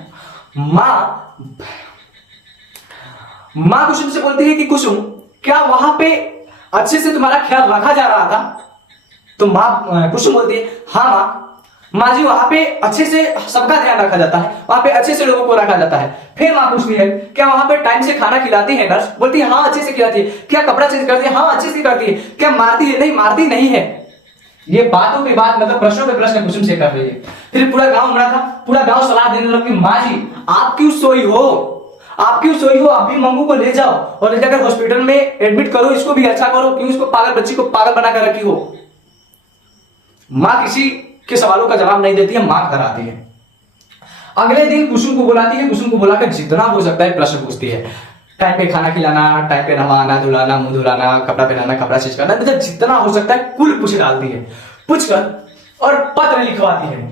मां कुसुम से बोलती है कि कुसुम क्या वहां पे अच्छे से तुम्हारा ख्याल रखा जा रहा था? तो मां कुसुम बोलती है, हाँ माँ जी वहां पे अच्छे से सबका ध्यान रखा जाता है, वहां पे अच्छे से लोगों को रखा जाता है। फिर माँ पूछती है, क्या वहां पे टाइम से खाना खिलाती है नर्स? बोलती है हाँ अच्छे से खिलाती है। क्या कपड़ा चेंज करती है? हाँ अच्छे से करती है। क्या मारती है? नहीं मारती नहीं है। ये बातों की बात, मतलब प्रश्नों पे प्रश्न कुसुम से कर रही है। फिर पूरा गांव उमड़ा था, पूरा गांव सलाह देने लगी, माँ जी आप क्यों सोई हो, आप भी मंगू को ले जाओ और ले जाकर हॉस्पिटल में एडमिट करो, इसको भी अच्छा करो, क्यों इसको पागल बच्ची को पागल बनाकर रखी हो। माँ किसी के सवालों का जवाब नहीं देती है, मां घर आती है। अगले दिन कुसुम को बुलाती है, कुसुम को बुलाकर जितना हो सकता है प्रश्न पूछती है। टाइम पे खाना खिलाना, टाइम पे नहवाना धुलाना, मुंह धुलाना, कपड़ा पहनाना, कपड़ा स्टिच करना, मतलब जितना हो सकता है कुल पूछ डालती है, पूछ कर और पत्र लिखवाती है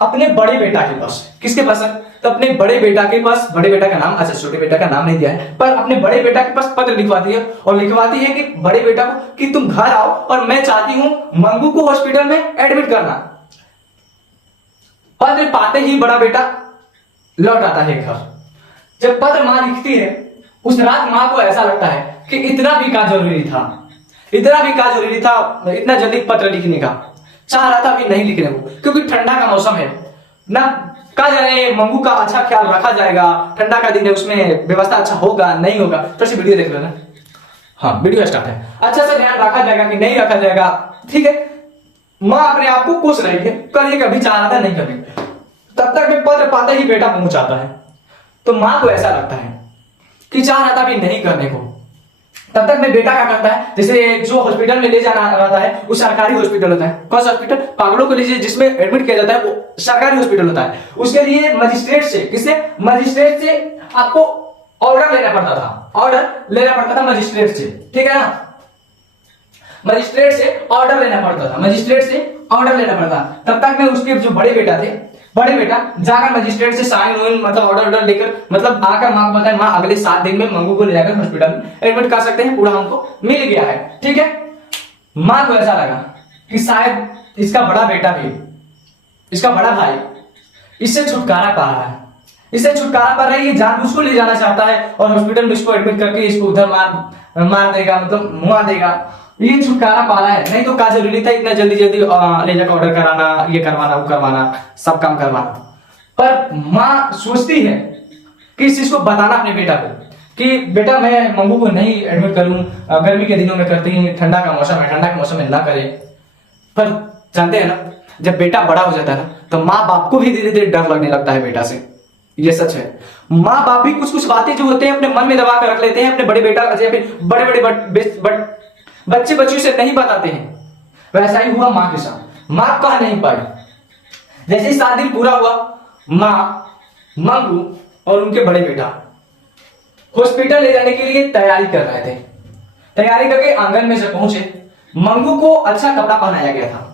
अपने बड़े बेटा के पास। किसके पास है? तो अपने बड़े बेटा के पास। बड़े बेटा का नाम, अच्छा छोटे बेटा का नाम नहीं दिया है, पर अपने बड़े बेटा के पास पत्र लिखवाती है और लिखवाती है कि बड़े बेटा को कि तुम घर आओ और मैं चाहती हूं मंगू को हॉस्पिटल में एडमिट करना। पत्र पाते ही बड़ा बेटा लौट आता है घर। जब पत्र मां लिखती है उस रात मां को ऐसा लगता है कि इतना भी क्या जरूरी था, इतना भी क्या जरूरी था इतना जल्दी पत्र लिखने का। चाह रहा था अभी नहीं लिखने को, क्योंकि ठंडा का मौसम है ना, कहा जाए मंगू का अच्छा ख्याल रखा जाएगा, ठंडा का दिन है उसमें व्यवस्था अच्छा होगा नहीं होगा। तो वीडियो देख लेना। हाँ वीडियो स्टार्ट है। अच्छा से ध्यान रखा जाएगा कि नहीं रखा जाएगा, ठीक है। माँ अपने आप को कोस रही है, करिए कभी चाह रहा था नहीं करेंगे। तब तक में पत्र पाते ही बेटा पहुंच आता है। तो माँ को ऐसा लगता है कि चाह रहा था अभी नहीं करने को। तब तक में बेटा क्या करता है, जैसे जो हॉस्पिटल में ले जाना रहता है वो सरकारी हॉस्पिटल होता है। कौन सा हॉस्पिटल? पागलों को लीजिए जिसमें एडमिट किया जाता है वो सरकारी हॉस्पिटल होता है। उसके लिए मजिस्ट्रेट से, किससे? मजिस्ट्रेट से आपको ऑर्डर लेना पड़ता था, ऑर्डर लेना पड़ता था मजिस्ट्रेट से, ठीक है ना। मजिस्ट्रेट से ऑर्डर लेना पड़ता था, मजिस्ट्रेट से ऑर्डर लेना पड़ता। तब तक में उसके जो बड़े बेटा थे, बड़े बेटा जाकर मजिस्ट्रेट से साइन मतलब ऑर्डर लेकर मतलब आकर मां को बताए मां अगले 7 दिन में मंगू को ले जाकर हॉस्पिटल में एडमिट कर सकते हैं, पूरा हमको मिल गया है, ठीक है। मां को ऐसा लगा कि शायद इसका बड़ा बेटा भी, इसका बड़ा भाई इससे छुटकारा पा रहा है, इससे छुटकारा पा रही है, जानबूझ को ले जाना चाहता है और हॉस्पिटल में इसको एडमिट करके इसको उधर मार देगा, मतलब मुआ देगा। ये छुटकारा पा रहा है, नहीं तो क्या जरूरी था इतना जल्दी जल्दी ले जाकर ऑर्डर कराना, ये करवाना वो करवाना, सब काम करवाना। पर माँ सोचती है कि इस चीज को बताना अपने बेटा को कि बेटा मैं मंगू को नहीं एडमिट करूं, गर्मी के दिनों में करती हैं, ठंडा का मौसम है, ठंडा के मौसम में ना करे। पर जानते हैं ना, जब बेटा बड़ा हो जाता है ना तो माँ बाप को भी धीरे धीरे डर लगने लगता है बेटा से। ये सच है। माँ बाप भी कुछ कुछ बातें जो होते हैं अपने मन में दबा कर रख लेते हैं, अपने बड़े बेटा बड़े बड़े बच्चे बच्चियों से नहीं बताते हैं। वैसा ही हुआ मां के साथ। मां कह नहीं पाई। जैसे ही 7 दिन पूरा हुआ, मां, मंगू और उनके बड़े बेटा हॉस्पिटल ले जाने के लिए तैयारी कर रहे थे। तैयारी करके आंगन में से पहुंचे। मंगू को अच्छा कपड़ा पहनाया गया था,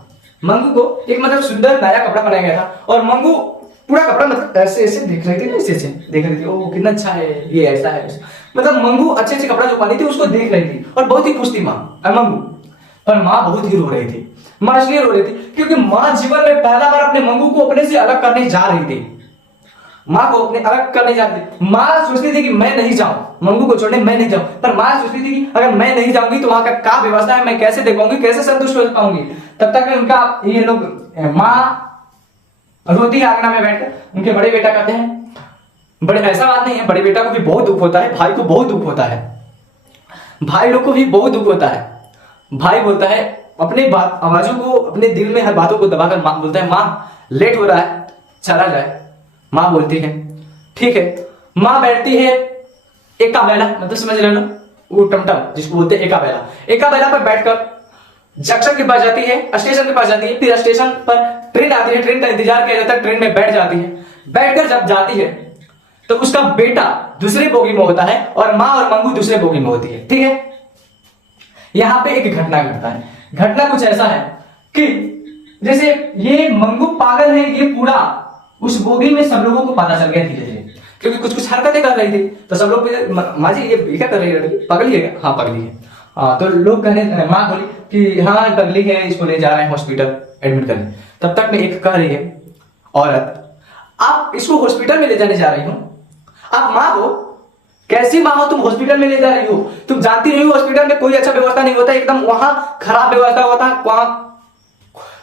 मंगू को एक मतलब सुंदर नया कपड़ा पहनाया गया था और मंगू पूरा कपड़ा मतलब ऐसे ऐसे देख रही थी ना, ऐसे ऐसे देख रही थी, ओ कितना अच्छा है, ये ऐसा है, मतलब मंगू अच्छे अच्छे कपड़ा जो पहनी थी उसको देख रही थी और बहुत ही खुश थी माँ मंगू। पर माँ बहुत ही रो रही थी। माँ इसलिए रो रही थी क्योंकि माँ जीवन में पहला बार अपने मंगू को अपने से अलग करने जा रही थी। माँ को अपने अलग करने जा रही थी। माँ सोचती थी कि मैं नहीं जाऊं, मंगू को छोड़ने मैं नहीं जाऊं, पर माँ सोचती थी कि अगर मैं नहीं जाऊंगी तो वहां का क्या व्यवस्था है, मैं कैसे देख पाऊंगी, कैसे संतुष्ट हो पाऊंगी। तब तक में उनका ये लोग माँ रोती है आंगना में बैठकर। उनके बड़े बेटा कहते हैं, बड़े ऐसा बात नहीं है, बड़े बेटा को भी बहुत दुख होता है, भाई को बहुत दुख होता है, भाई लोग को भी बहुत दुख होता है। भाई बोलता है अपने बात आवाजों को, अपने दिल में हर बातों को दबाकर मां बोलता है माँ लेट हो रहा है चला जाए। माँ बोलती है ठीक है। माँ बैठती है एका बेला, मतलब समझ रहे हो ना, वो टमटम जिसको बोलते हैं एका बेला, एका बेला पर बैठकर जंक्शन के पास जाती है, स्टेशन के पास जाती है। फिर स्टेशन पर ट्रेन आती है, ट्रेन का इंतजार किया जाता है, ट्रेन में बैठ जाती है। बैठकर जब जाती है तो उसका बेटा दूसरे बोगी में होता है और माँ और मंगू दूसरे बोगी में होती है, ठीक है। यहां पे एक घटना घटता है। घटना कुछ ऐसा है कि जैसे ये मंगू पागल है, ये पूरा उस बोगी में सब लोगों को पता चल गया धीरे धीरे, क्योंकि कुछ कुछ हरकतें कर रही थी। तो सब लोग माँ जी ये क्या कर रही है, पगली है? हाँ पगली है। हाँ तो लोग कहने, माँ बोली कि हाँ पगली है, इसको ले जा रहे हैं हॉस्पिटल एडमिट करने। तब तक में एक कह रही है औरत, आप इसको हॉस्पिटल में ले जाने जा रही हो, आप माँ हो, कैसी माँ हो तुम, हॉस्पिटल में ले जा रही हो? तुम जानती नहीं हो हॉस्पिटल में कोई अच्छा व्यवस्था नहीं होता, एकदम वहां खराब व्यवस्था होता है, वहां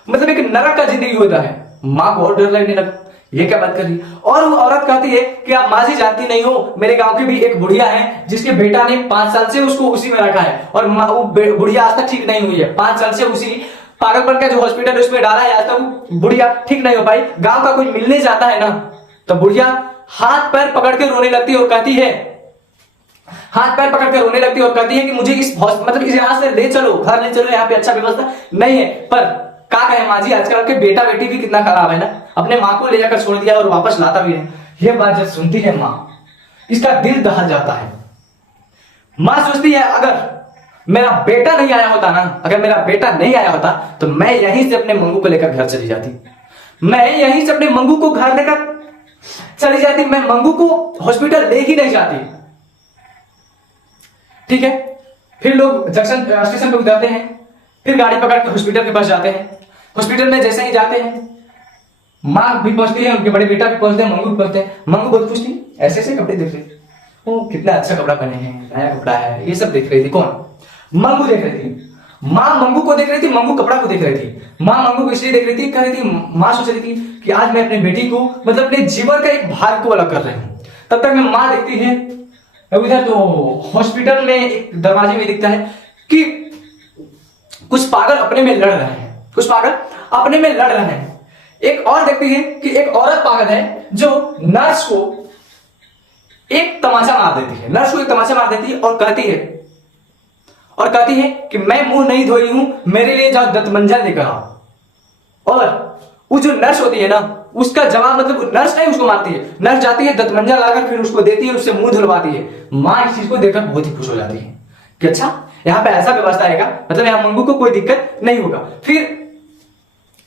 मतलब एक नरक का जिंदगी होता है। माँ को और डर लगने लगा, ये क्या बात कर रही। और वो औरत कहती है कि आप माँ जी जानती नहीं हो, मेरे गांव की भी एक बुढ़िया है जिसके बेटा ने 5 साल से उसको उसी में रखा है और वो बुढ़िया आज तक ठीक नहीं हुई है। 5 साल से उसी पागलपन का जो हॉस्पिटल उसमें डाला है, आज तक बुढ़िया ठीक नहीं हो पाई। गांव का कोई मिलने जाता है ना तो बुढ़िया हाथ पैर पकड़ के रोने लगती है और कहती है, हाथ पैर पकड़ के रोने लगती है और कहती है कि मुझे इस मतलब इस यहाँ से ले चलो, घर ले चलो, यहाँ पे अच्छा व्यवस्था नहीं है। पर क्या कहे माँ जी, आजकल के बेटा बेटी भी कितना खराब है ना, अपने माँ को ले जाकर छोड़ दिया और वापस लाता भी है। ये बात जब सुनती है माँ, इसका दिल दहल जाता है, माँ सोचती है अगर मेरा बेटा नहीं आया होता ना, अगर मेरा बेटा नहीं आया होता तो मैं यहीं से अपने मंगू को लेकर घर चली जाती, मैं यहीं से अपने मंगू को घर लेकर चली जाती, मैं मंगू को हॉस्पिटल ले ही नहीं जाती। ठीक है, फिर लोग जंक्शन स्टेशन पे उतरते हैं, फिर गाड़ी पकड़ के हॉस्पिटल के पास जाते हैं। हॉस्पिटल में जैसे ही जाते हैं, माँ भी पहुंचती है, उनके बड़े बेटा भी पहुंचते हैं, मंगू भी पहुंचते हैं। मंगू बहुत खुश थी, ऐसे ऐसे कपड़े देख रही थी, ओ कितना अच्छा कपड़ा पहने हैं, नया कपड़ा है, ये सब देख रही थी। कौन? मंगू देख रही थी। माँ मंगू को देख रही थी, मंगू कपड़ा को देख रही थी। माँ मंगू को इसलिए देख रही थी, कह रही थी, माँ सोच रही थी कि आज मैं अपने बेटी को, मतलब अपने जीवन का एक भाग को अलग कर रही हूँ। तब तक में माँ देखती है उधर तो हॉस्पिटल में एक दरवाजे में दिखता है कि कुछ पागल अपने में लड़ रहे हैं, कुछ पागल अपने में लड़ रहे हैं। एक और देखती है कि एक औरत पागल है जो नर्स को एक तमाचा मार देती है, नर्स को एक तमाचा मार देती है और कहती है कि मैं मुंह नहीं धोई हूं, मेरे लिए जाओ दंतमंजन लेकर आओ। और वो जो नर्स होती है ना, उसका जवाब, मतलब नर्स नहीं उसको मारती है, नर्स जाती है दंतमंजन लाकर फिर उसको देती है, उससे मुंह धुलवाती है। माँ इस चीज को देखकर बहुत ही खुश हो जाती है कि अच्छा यहाँ पे ऐसा व्यवस्था आएगा, मतलब यहाँ मंगू को कोई दिक्कत नहीं होगा। फिर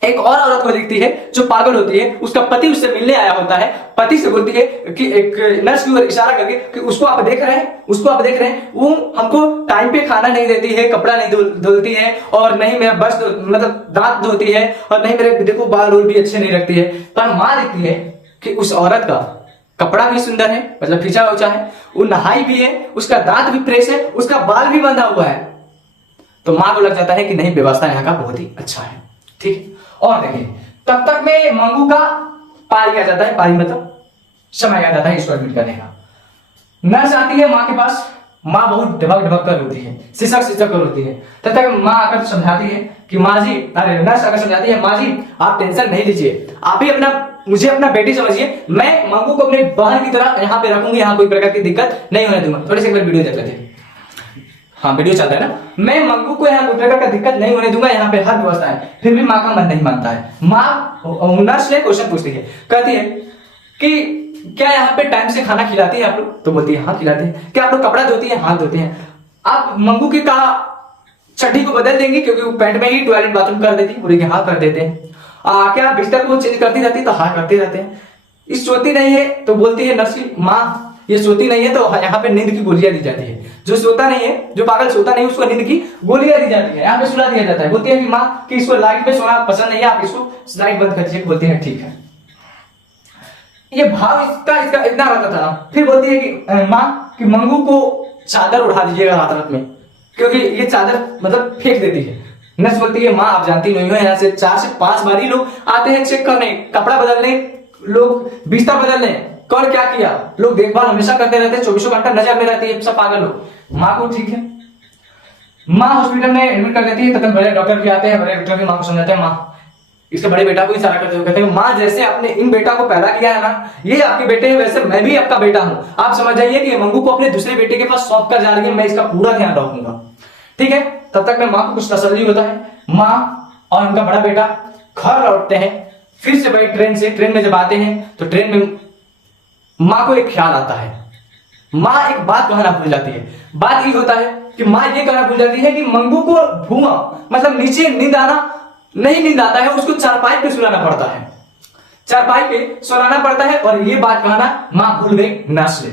एक और औरत को देखती है जो पागल होती है, उसका पति उससे मिलने आया होता है, पति से बोलती है कि एक नर्स की ओर इशारा करके कि उसको आप देख रहे हैं, उसको आप देख रहे हैं, वो हमको टाइम पे खाना नहीं देती है, कपड़ा नहीं धुलती है, और नहीं मेरा बस मतलब दांत धोती है, और नहीं मेरे देखो बाल भी अच्छे नहीं रखती है। पर माँ देखती है कि उस औरत का कपड़ा भी सुंदर है, मतलब खींचा उचा है, वो नहाई भी है, उसका दांत भी फ्रेश है, उसका बाल भी बंधा हुआ है। तो माँ को लग जाता है कि नहीं, व्यवस्था यहाँ का बहुत ही अच्छा है। ठीक है, और देखिए तब तक में मंगू का पारी आ जाता है, पारी मतलब समय आ जाता है इसको एडमिट करने का। नर्स आती है माँ के पास, माँ बहुत ढबक ढबक कर रोती है, सिसक सिसक कर रोती है। तब तक माँ आकर समझाती है कि माँ जी, अरे नर्स आकर समझाती है, माँ जी आप टेंशन नहीं लीजिए, आप ही मुझे अपना बेटी समझिए, मैं मंगू को अपने बहन की तरह यहाँ पे रखूंगी, यहाँ कोई प्रकार की दिक्कत नहीं होने दूंगा। थोड़ी सी एक बार वीडियो देख लेते हैं, हाँ वीडियो चलता है ना। मैं मंगू को यहाँ कोई प्रकार का दिक्कत नहीं होने दूंगा, यहाँ पे हर व्यवस्था है। फिर भी माँ का मन नहीं मानता है। माँ नर्स से क्वेश्चन पूछती है, कहती है कि क्या यहाँ पे टाइम से खाना खिलाती है आप लोग? तो बोलती है हाँ खिलाती है। क्या आप लोग कपड़ा धोती है? हाँ धोते हैं। आप मंगू की कहा चड्डी को बदल देंगे क्योंकि वो पैंट में ही टॉयलेट बाथरूम कर देती? बोले कि हाँ कर देते हैं। क्या बिस्तर को चेंज करती रहती? तो हाँ करते रहते हैं। इस सोती नहीं है? तो बोलती है नर्स की माँ ये सोती नहीं है तो यहाँ पे नींद की गोलियां दी जाती है। जो सोता नहीं है, जो पागल सोता नहीं है, उसको नींद की गोलियां दी जाती है, यहाँ पे सुला दिया जाता है। बोलती है कि माँ कि इसको लाइट में सोना पसंद नहीं है, आप इसको लाइट बंद कर दीजिए। बोलती है ठीक है। ये भाव इसका इतना रहता था ना। फिर बोलती है कि माँ कि मंगू को चादर उठा दीजिएगा रात में, क्योंकि ये चादर मतलब फेंक देती है। नर्स बोलती है माँ आप जानती नहीं हो, यहाँ से 4 से 5 बार ही लोग आते हैं चेक करने, कपड़ा बदलने, लोग बिस्तर बदलने, कौन क्या किया, लोग देखभाल हमेशा करते रहते हैं, 24 घंटा नजर में रहती है सब पागल लोग। माँ को ठीक है, माँ हॉस्पिटल में एडमिट कर देती है। तब तक बड़े डॉक्टर भी आते हैं, बड़े डॉक्टर भी माँ को समझाते हैं। माँ इसके बड़े बेटा को इशारा करते हुए कहते हैं माँ जैसे आपने इन बेटा को पैदा किया है ना, ये आपके बेटे हैं, वैसे मैं भी आपका बेटा हूँ। आप समझ जाइए कि मंगू को अपने दूसरे बेटे के पास सौंप कर जा रही है, मैं इसका पूरा ध्यान रखूंगा। ठीक है, तब तक में माँ को कुछ तसल्ली होता है। माँ और उनका बड़ा बेटा घर लौटते हैं फिर से भाई ट्रेन से। ट्रेन में जब आते हैं तो ट्रेन में माँ को एक ख्याल आता है। माँ एक बात कहना भूल जाती है। बात ये होता है कि माँ ये कहना भूल जाती है कि मंगू को धुआं मतलब नीचे नींद आता है, उसको चारपाई पे सुलाना पड़ता है, चारपाई पे सुलाना पड़ता है। और ये बात कहना माँ भूल गई नर्स ने।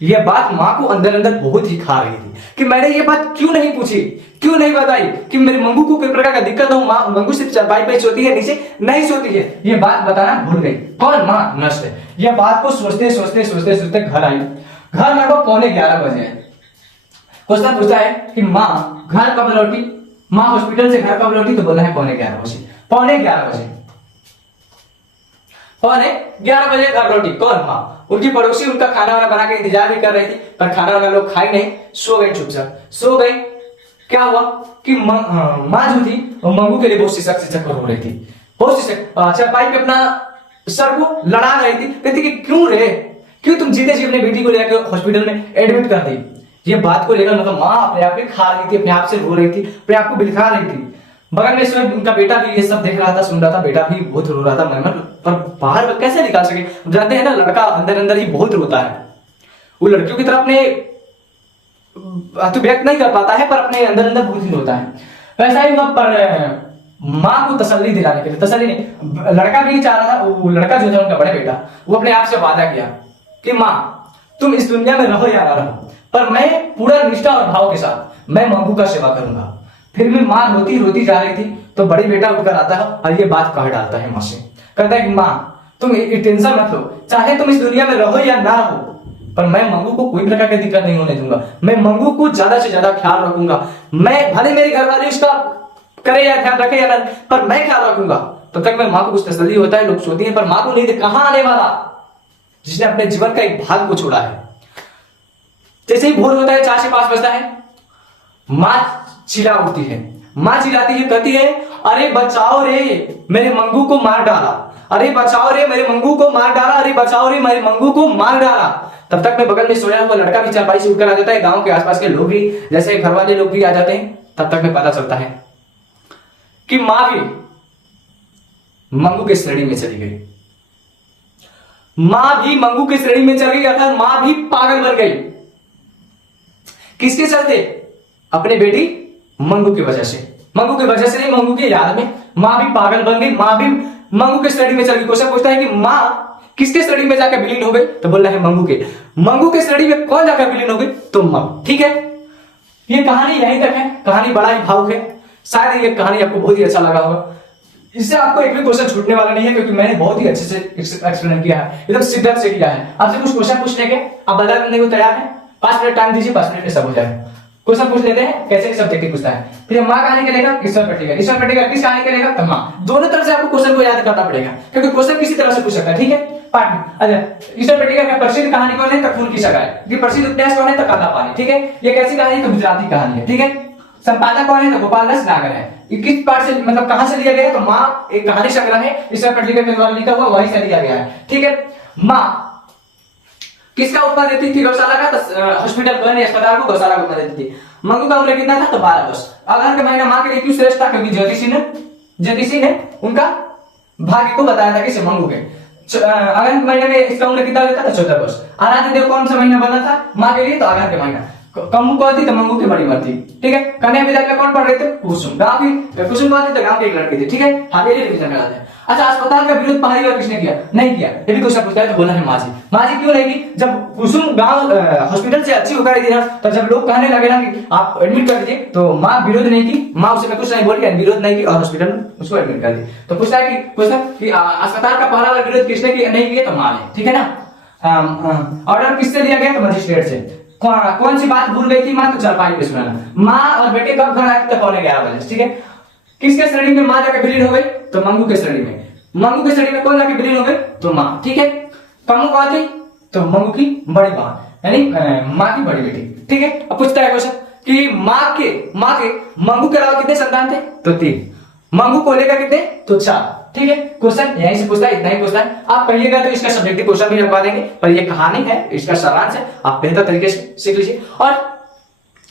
ये बात माँ को अंदर अंदर बहुत ही खा रही थी कि मैंने ये बात क्यों नहीं पूछी, क्यों नहीं बताई कि मेरे मंगू को किस प्रकार का दिक्कत हो। माँ मंगू सिर्फ चारपाई पे सोती है, नीचे नहीं सोती है। ये बात बताना भूल गई। कौन? माँ नर्स ने। ये बात को सोचते सोचते सोचते सोचते घर आई। घर लगभग 11:15 बजे। क्वेश्चन पूछा है कि माँ घर कब लौटी, माँ हॉस्पिटल से घर कब लौटी? तो बोला है 11:15 बजे। 11:15 बजे, 11:15 बजे घर लौटी। कौन? माँ। उनकी पड़ोसी उनका खाना वाना बना के इंतजार भी कर रही थी, पर खाना वाना लोग खाई नहीं, सो गई, चुपचाप सो गई। क्या हुआ कि माँ जो थी वो मंगू के लिए बहुत सिसक कर रो रही थी, बहुत सिसक, चारपाई पे अपना सर को लड़ा रही थी। कहती कि क्यों रे, क्यों तुम जीते जी अपने बेटी को लेकर हॉस्पिटल में एडमिट कर दी? ये बात को लेकर मतलब माँ अपने आप में खा रही थी, अपने आप से रो रही थी, अपने आप को बिलखा रही थी। बगल में इसमें उनका बेटा भी ये सब देख रहा था, सुन रहा था। बेटा भी बहुत रो रहा था मन, पर बाहर कैसे निकाल सके? जानते हैं ना लड़का अंदर अंदर ही बहुत रोता है। वो लड़कियों की तरह अपने तो व्यक्त नहीं कर पाता है, पर अपने अंदर अंदर बोझिल होता है। वैसा ही हुआ, पर माँ को तसल्ली दिलाने के लिए, तसल्ली नहीं, लड़का भी चाह रहा था, वो लड़का जो था उनका बड़ा बेटा, वो अपने आप से वादा किया कि माँ तुम इस दुनिया में रहो या ना रहो, पर मैं पूरा निष्ठा और भाव के साथ मैं मंगू का सेवा करूंगा। फिर भी माँ रोती रोती जा रही थी, तो बड़ी बेटा उठकर आता है और ये बात कह डालता है माँ से, कहता है कि माँ तुम टेंशन मत लो, चाहे तुम इस दुनिया में रहो या ना रहो, पर मैं मंगू को कोई प्रकार की दिक्कत नहीं होने दूंगा। मैं मंगू को ज्यादा से ज्यादा ख्याल रखूंगा। मैं भले मेरे घर वाले उसका करे या ध्यान रखे या ना, पर मैं ख्याल रखूंगा। तब तक मैं माँ को कुछ तसल्ली होता है, लोग सोती हैं, पर माँ को नींद कहां आने वाला, जिसने अपने जीवन का एक भाग को छोड़ा है। जैसे ही भोर होता है, 4 से 5 बजता है, माँ चिल्ला उठती है। माँ चिल्लाती है, कहती है अरे बचाओ रे मेरे मंगू को मार डाला, अरे बचाओ रे मेरे मंगू को मार डाला, अरे बचाओ रे मेरे मंगू को मार डाला। तब तक मैं बगल में सोया हुआ लड़का भी चारपाई से उठकर आ जाता है, गांव के आसपास के लोग भी, जैसे घर वाले लोग भी आ जाते हैं। तब तक में पता चलता है कि माँ भी मंगू की श्रेणी में चली गई। माँ भी मंगू की श्रेणी में चली गई, अर्थात माँ भी पागल बन गई। किसके चलते? अपने बेटी मंगू की वजह से। मंगू की वजह से नहीं, मंगू की याद में माँ भी पागल बन गई, माँ भी मंगू की श्रेणी में चली गई। क्वेश्चन पूछता है कि माँ किसके श्रेणी में जाकर विलीन हो गई? तो बोल रहा है मंगू के। मंगू के श्रेणी में कौन जाकर विलीन हो गई? तो माँ। ठीक है, ये कहानी यहीं तक है। कहानी बड़ा ही भावुक है, शायद ये कहानी आपको बहुत ही अच्छा लगा होगा। इससे आपको एक भी क्वेश्चन छूटने वाला नहीं है, क्योंकि मैंने बहुत ही अच्छे से एक्सप्लेन किया है, एकदम शिद्दत से किया है। आपसे कुछ क्वेश्चन पूछने के आप बता करने को तैयार है? 5 मिनट टाइम दीजिए, 5 मिनट में सब हो जाए। क्वेश्चन पूछ लेते हैं, कैसे सब्जेक्टिव पूछता है। फिर माँ कहानी के लेखक ईश्वर पट्टिका, ईश्वर पट्टिका किस कहानी के लेखक? माँ। दोनों तरफ से आपको क्वेश्चन को याद करना पड़ेगा, क्योंकि क्वेश्चन किसी तरह से पूछ सकता है। ठीक है, पार्ट में। अच्छा, ईश्वर पट्टिका का प्रसिद्ध कहानी कौन है? तो खून की सगाई। ये प्रसिद्ध उपन्यास कौन है? तो काला पानी। ठीक है, ये कैसी कहानी है? तो गुजराती कहानी है। ठीक है, संपादक कौन है? तो गोपाल दास नागर है। किस पार्ट से, मतलब कहां से लिया गया है? तो माँ एक कहानी संग्रह है, ईश्वर पट्टिका के द्वारा लिखा हुआ, वहीं से लिया गया है। ठीक है, माँ किसका उपमा देती थी? गौशाला का। तो हॉस्पिटल को, अस्पताल को गौशाला को उपमा देती थी। मंगू का उम्र कितना था? तो 12 वर्ष। अगहन का महीना माँ के लिए क्यों श्रेष्ठ था? क्योंकि ज्योतिषी ने उनका भाग्य को बताया था कि मंगू के। अगहन के महीने में इसका उम्र कितना होता था? 14 वर्ष। आराध्य देव कौन सा महीना बना था माँ के लिए? तो अगहन के महीना। कम्मू कौन थी? तो मंगू की बड़ी मर्दी। ठीक है, कन्या विद्यालय में कौन पढ़ रहे थे? कुसुम। गांव की कुसुम कौन थी? तो गांव की एक लड़की थी। ठीक है, हाँ ये रिवीजन करा दें। अच्छा, अस्पताल का विरोध पहली बार किसने किया? नहीं किया। ये भी क्वेश्चन पूछता है, तो बोला है माजी। माजी क्यों नहीं की? जब कुसुम गांव हॉस्पिटल से अच्छी होकर आई थी ना, तो जब लोग कहने लगे ना कि आप एडमिट कर दीजिए, तो माँ विरोध नहीं की। माँ उसे कुछ नहीं बोली, विरोध नहीं की और हॉस्पिटल में उसको एडमिट कर दी। तो पूछता है कि अस्पताल का पहला बार विरोध किसने किया? नहीं किया, तो माँ ने। ठीक है ना। ऑर्डर किससे लिया गया? तो मजिस्ट्रेट से। कौन सी बात भूल गई थी माँ? तो चारपाई पे सुनाना। माँ और बेटे कब घर आए थे? तो 11:15। ठीक है, किसके श्रेणी में माँ जाकर विलीन हो गई? तो मंगू के श्रेणी में। मंगू के श्रेणी में कौन जाकर विलीन हो गई? तो माँ। ठीक है, कम्मू कौन थी? तो मंगू की बड़ी बहन, यानी माँ की बड़ी बेटी। ठीक है, अब पूछता है क्वेश्चन कि माँ के मंगू के अलावा कितने संतान थे? तो 3। मंगू को लेकर कितने? तो 4। ठीक है, क्वेश्चन यहीं से पूछता है, इतना ही पूछता है। आप कहिएगा तो इसका सब्जेक्टिव क्वेश्चन भी लगवा देंगे, पर ये कहानी है, इसका सारांश है, आप बेहतर तरीके से सीख लीजिए। और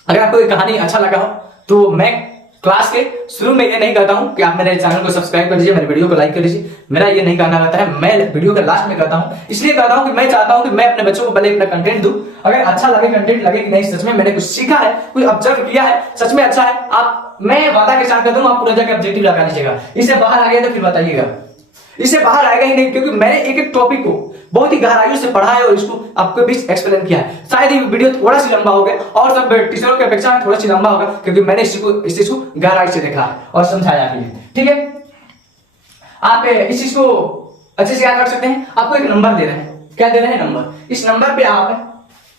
अगर आपको ये कहानी अच्छा लगा हो, तो मैं क्लास के शुरू में ये नहीं कहता हूं कि आप मेरे चैनल को सब्सक्राइब कर लीजिए, मेरे वीडियो को लाइक कर लीजिए। मेरा ये नहीं कहना रहता है, मैं वीडियो के लास्ट में कहता हूं, इसलिए कहता हूं कि मैं चाहता हूं कि मैं अपने बच्चों को पहले अपना कंटेंट दूं। अगर अच्छा लगे, कंटेंट लगे कि नहीं सच में मैंने कुछ सीखा है, कुछ ऑब्जर्व किया है, सच में अच्छा है, आप, मैं वादा के साथ कहता हूं, आप पूरा जाकर ऑब्जेक्टिव लगा लीजिएगा। इससे बाहर आ गया तो फिर बताइएगा। इससे बाहर आएगा ही नहीं, क्योंकि मैंने एक एक टॉपिक को बहुत ही गहराइयों से पढ़ा है और इसको आपके बीच एक्सप्लेन किया है। शायद ये वीडियो थोड़ा सी लंबा हो गया और सब टीचरों की अपेक्षा में थोड़ा सी लंबा होगा, क्योंकि मैंने इस चीज को गहराई से देखा है और समझाया भी है। ठीक है, आप इस चीज को अच्छे से याद रख सकते हैं। आपको एक नंबर दे रहे हैं, क्या दे रहे हैं? नंबर। इस नंबर पे आप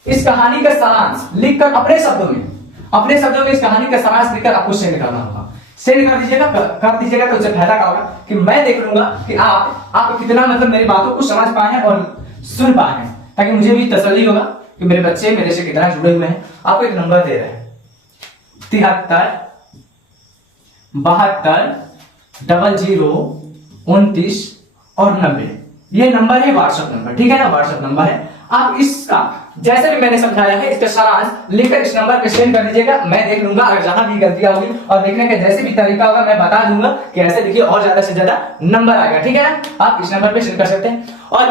इस कहानी का सारांश लिखकर अपने शब्दों में इस कहानी का सारांश लिखकर आपको सेंड करना होगा। सेंड कर दीजिएगा तो उससे फायदा क्या होगा कि मैं देख लूंगा कि आप कितना मतलब मेरी बातों को समझ पाए हैं और सुन पाए हैं, ताकि मुझे भी तसल्ली होगा कि मेरे बच्चे मेरे से कितना जुड़े हुए हैं। आपको एक नंबर दे रहे हैं 73 72 00 29 और 90। ये नंबर है व्हाट्सएप नंबर। ठीक है ना, व्हाट्सएप नंबर है। आप इसका जैसे भी मैंने समझाया है इसका सारांश लिखकर इस नंबर पे सेंड कर दीजिएगा। मैं देख लूंगा, अगर जहां भी गलतियां होगी और देखने का जैसे भी तरीका होगा मैं बता दूंगा कि ऐसे लिखिए और ज्यादा से ज्यादा नंबर आएगा। ठीक है ना, आप इस नंबर पे सेंड कर सकते हैं। और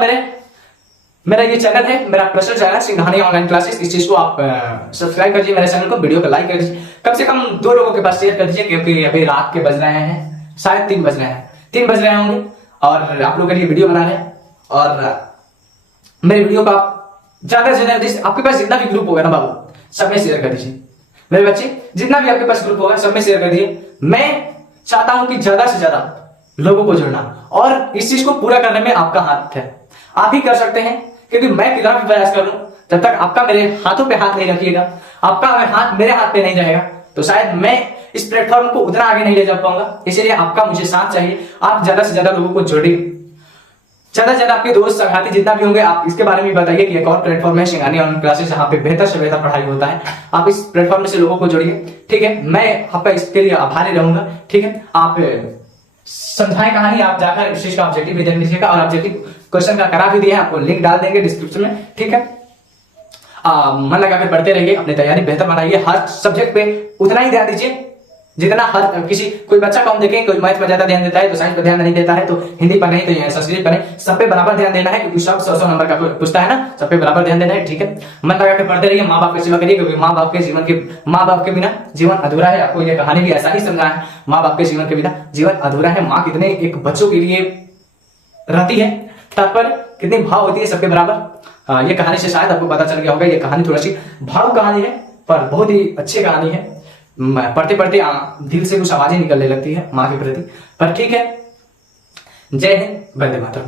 मेरा ये चैनल है, मेरा personal channel Singhania online classes. इस चीज को आप सब्सक्राइब कर दीजिए मेरे चैनल को, वीडियो को लाइक कर दीजिए, कम से कम 2 लोगों के पास शेयर कर दीजिए, क्योंकि अभी रात के बज रहे हैं, शायद 3 बज रहे हैं, 3 बज रहे होंगे और आप लोगों के लिए वीडियो बना रहे हैं। और मेरे वीडियो का ज्यादा से ज्यादा आपके पास जितना भी ग्रुप होगा ना बाबू, सब में शेयर कर दीजिए मेरे बच्चे, जितना भी आपके पास ग्रुप होगा सब में शेयर कर दीजिए। मैं चाहता हूं कि ज्यादा से ज्यादा लोगों को जुड़ना, और इस चीज को पूरा करने में आपका हाथ है, आप ही कर सकते हैं। क्योंकि मैं कितना भी प्रयास कर लूं, जब तक आपका मेरे हाथों पे हाथ नहीं रखिएगा, आपका हाथ मेरे हाथ पे नहीं जाएगा, तो शायद मैं इस प्लेटफॉर्म को उतना आगे नहीं ले जा पाऊंगा। इसलिए आपका मुझे साथ चाहिए। आप ज्यादा से ज्यादा लोगों को जोड़िए, ज्यादा से ज्यादा आपके दोस्त संगाती जितना भी होंगे, आप इसके बारे में बताइए कि एक और प्लेटफॉर्म है सिंघानिया ऑनलाइन क्लासेस, जहां पे बेहतर से बेहतर पढ़ाई होता है। आप इस प्लेटफॉर्म से लोगों को जोड़िए, ठीक है। मैं आपका इसके लिए आभारी रहूंगा, ठीक है। आप समझाएं कहानी, आप जाकर इस चीज का ऑब्जेक्टिव भी देख लीजिएगा, और ऑब्जेक्टिव क्वेश्चन का करा भी दिया है, आपको लिंक डाल देंगे डिस्क्रिप्शन में, ठीक है। मन लगाकर पढ़ते रहिए, अपनी तैयारी बेहतर बनाइए, हर सब्जेक्ट पे उतना ही ध्यान दीजिए जितना हर किसी कोई बच्चा को हम देखें, कोई मैथ पर ज्यादा ध्यान देता है तो साइंस पर ध्यान नहीं देता है, तो हिंदी पर नहीं तो संस्कृत पर नहीं, सब पे बराबर ध्यान देना है, क्योंकि सब 100 नंबर का पूछता है ना, सब पे बराबर ध्यान देना है, ठीक है। मन लगा के पढ़ते रहिए, माँ बाप की सेवा करिए, क्योंकि माँ बाप के बिना जीवन अधूरा है। आपको ये कहानी भी ऐसा ही समझा है, माँ बाप के जीवन के बिना जीवन अधूरा है। माँ कितने एक बच्चों के लिए रहती है, तात्पर्य कितनी भाव होती है सबके बराबर। ये कहानी से शायद आपको पता चल गया होगा। ये कहानी थोड़ी सी भावुक कहानी है, पर बहुत ही अच्छी कहानी है। पढ़ते पढ़ते दिल से कुछ आवाजें निकलने लगती है माँ के प्रति, पर ठीक है। जय हिंद, वंदे मातरम।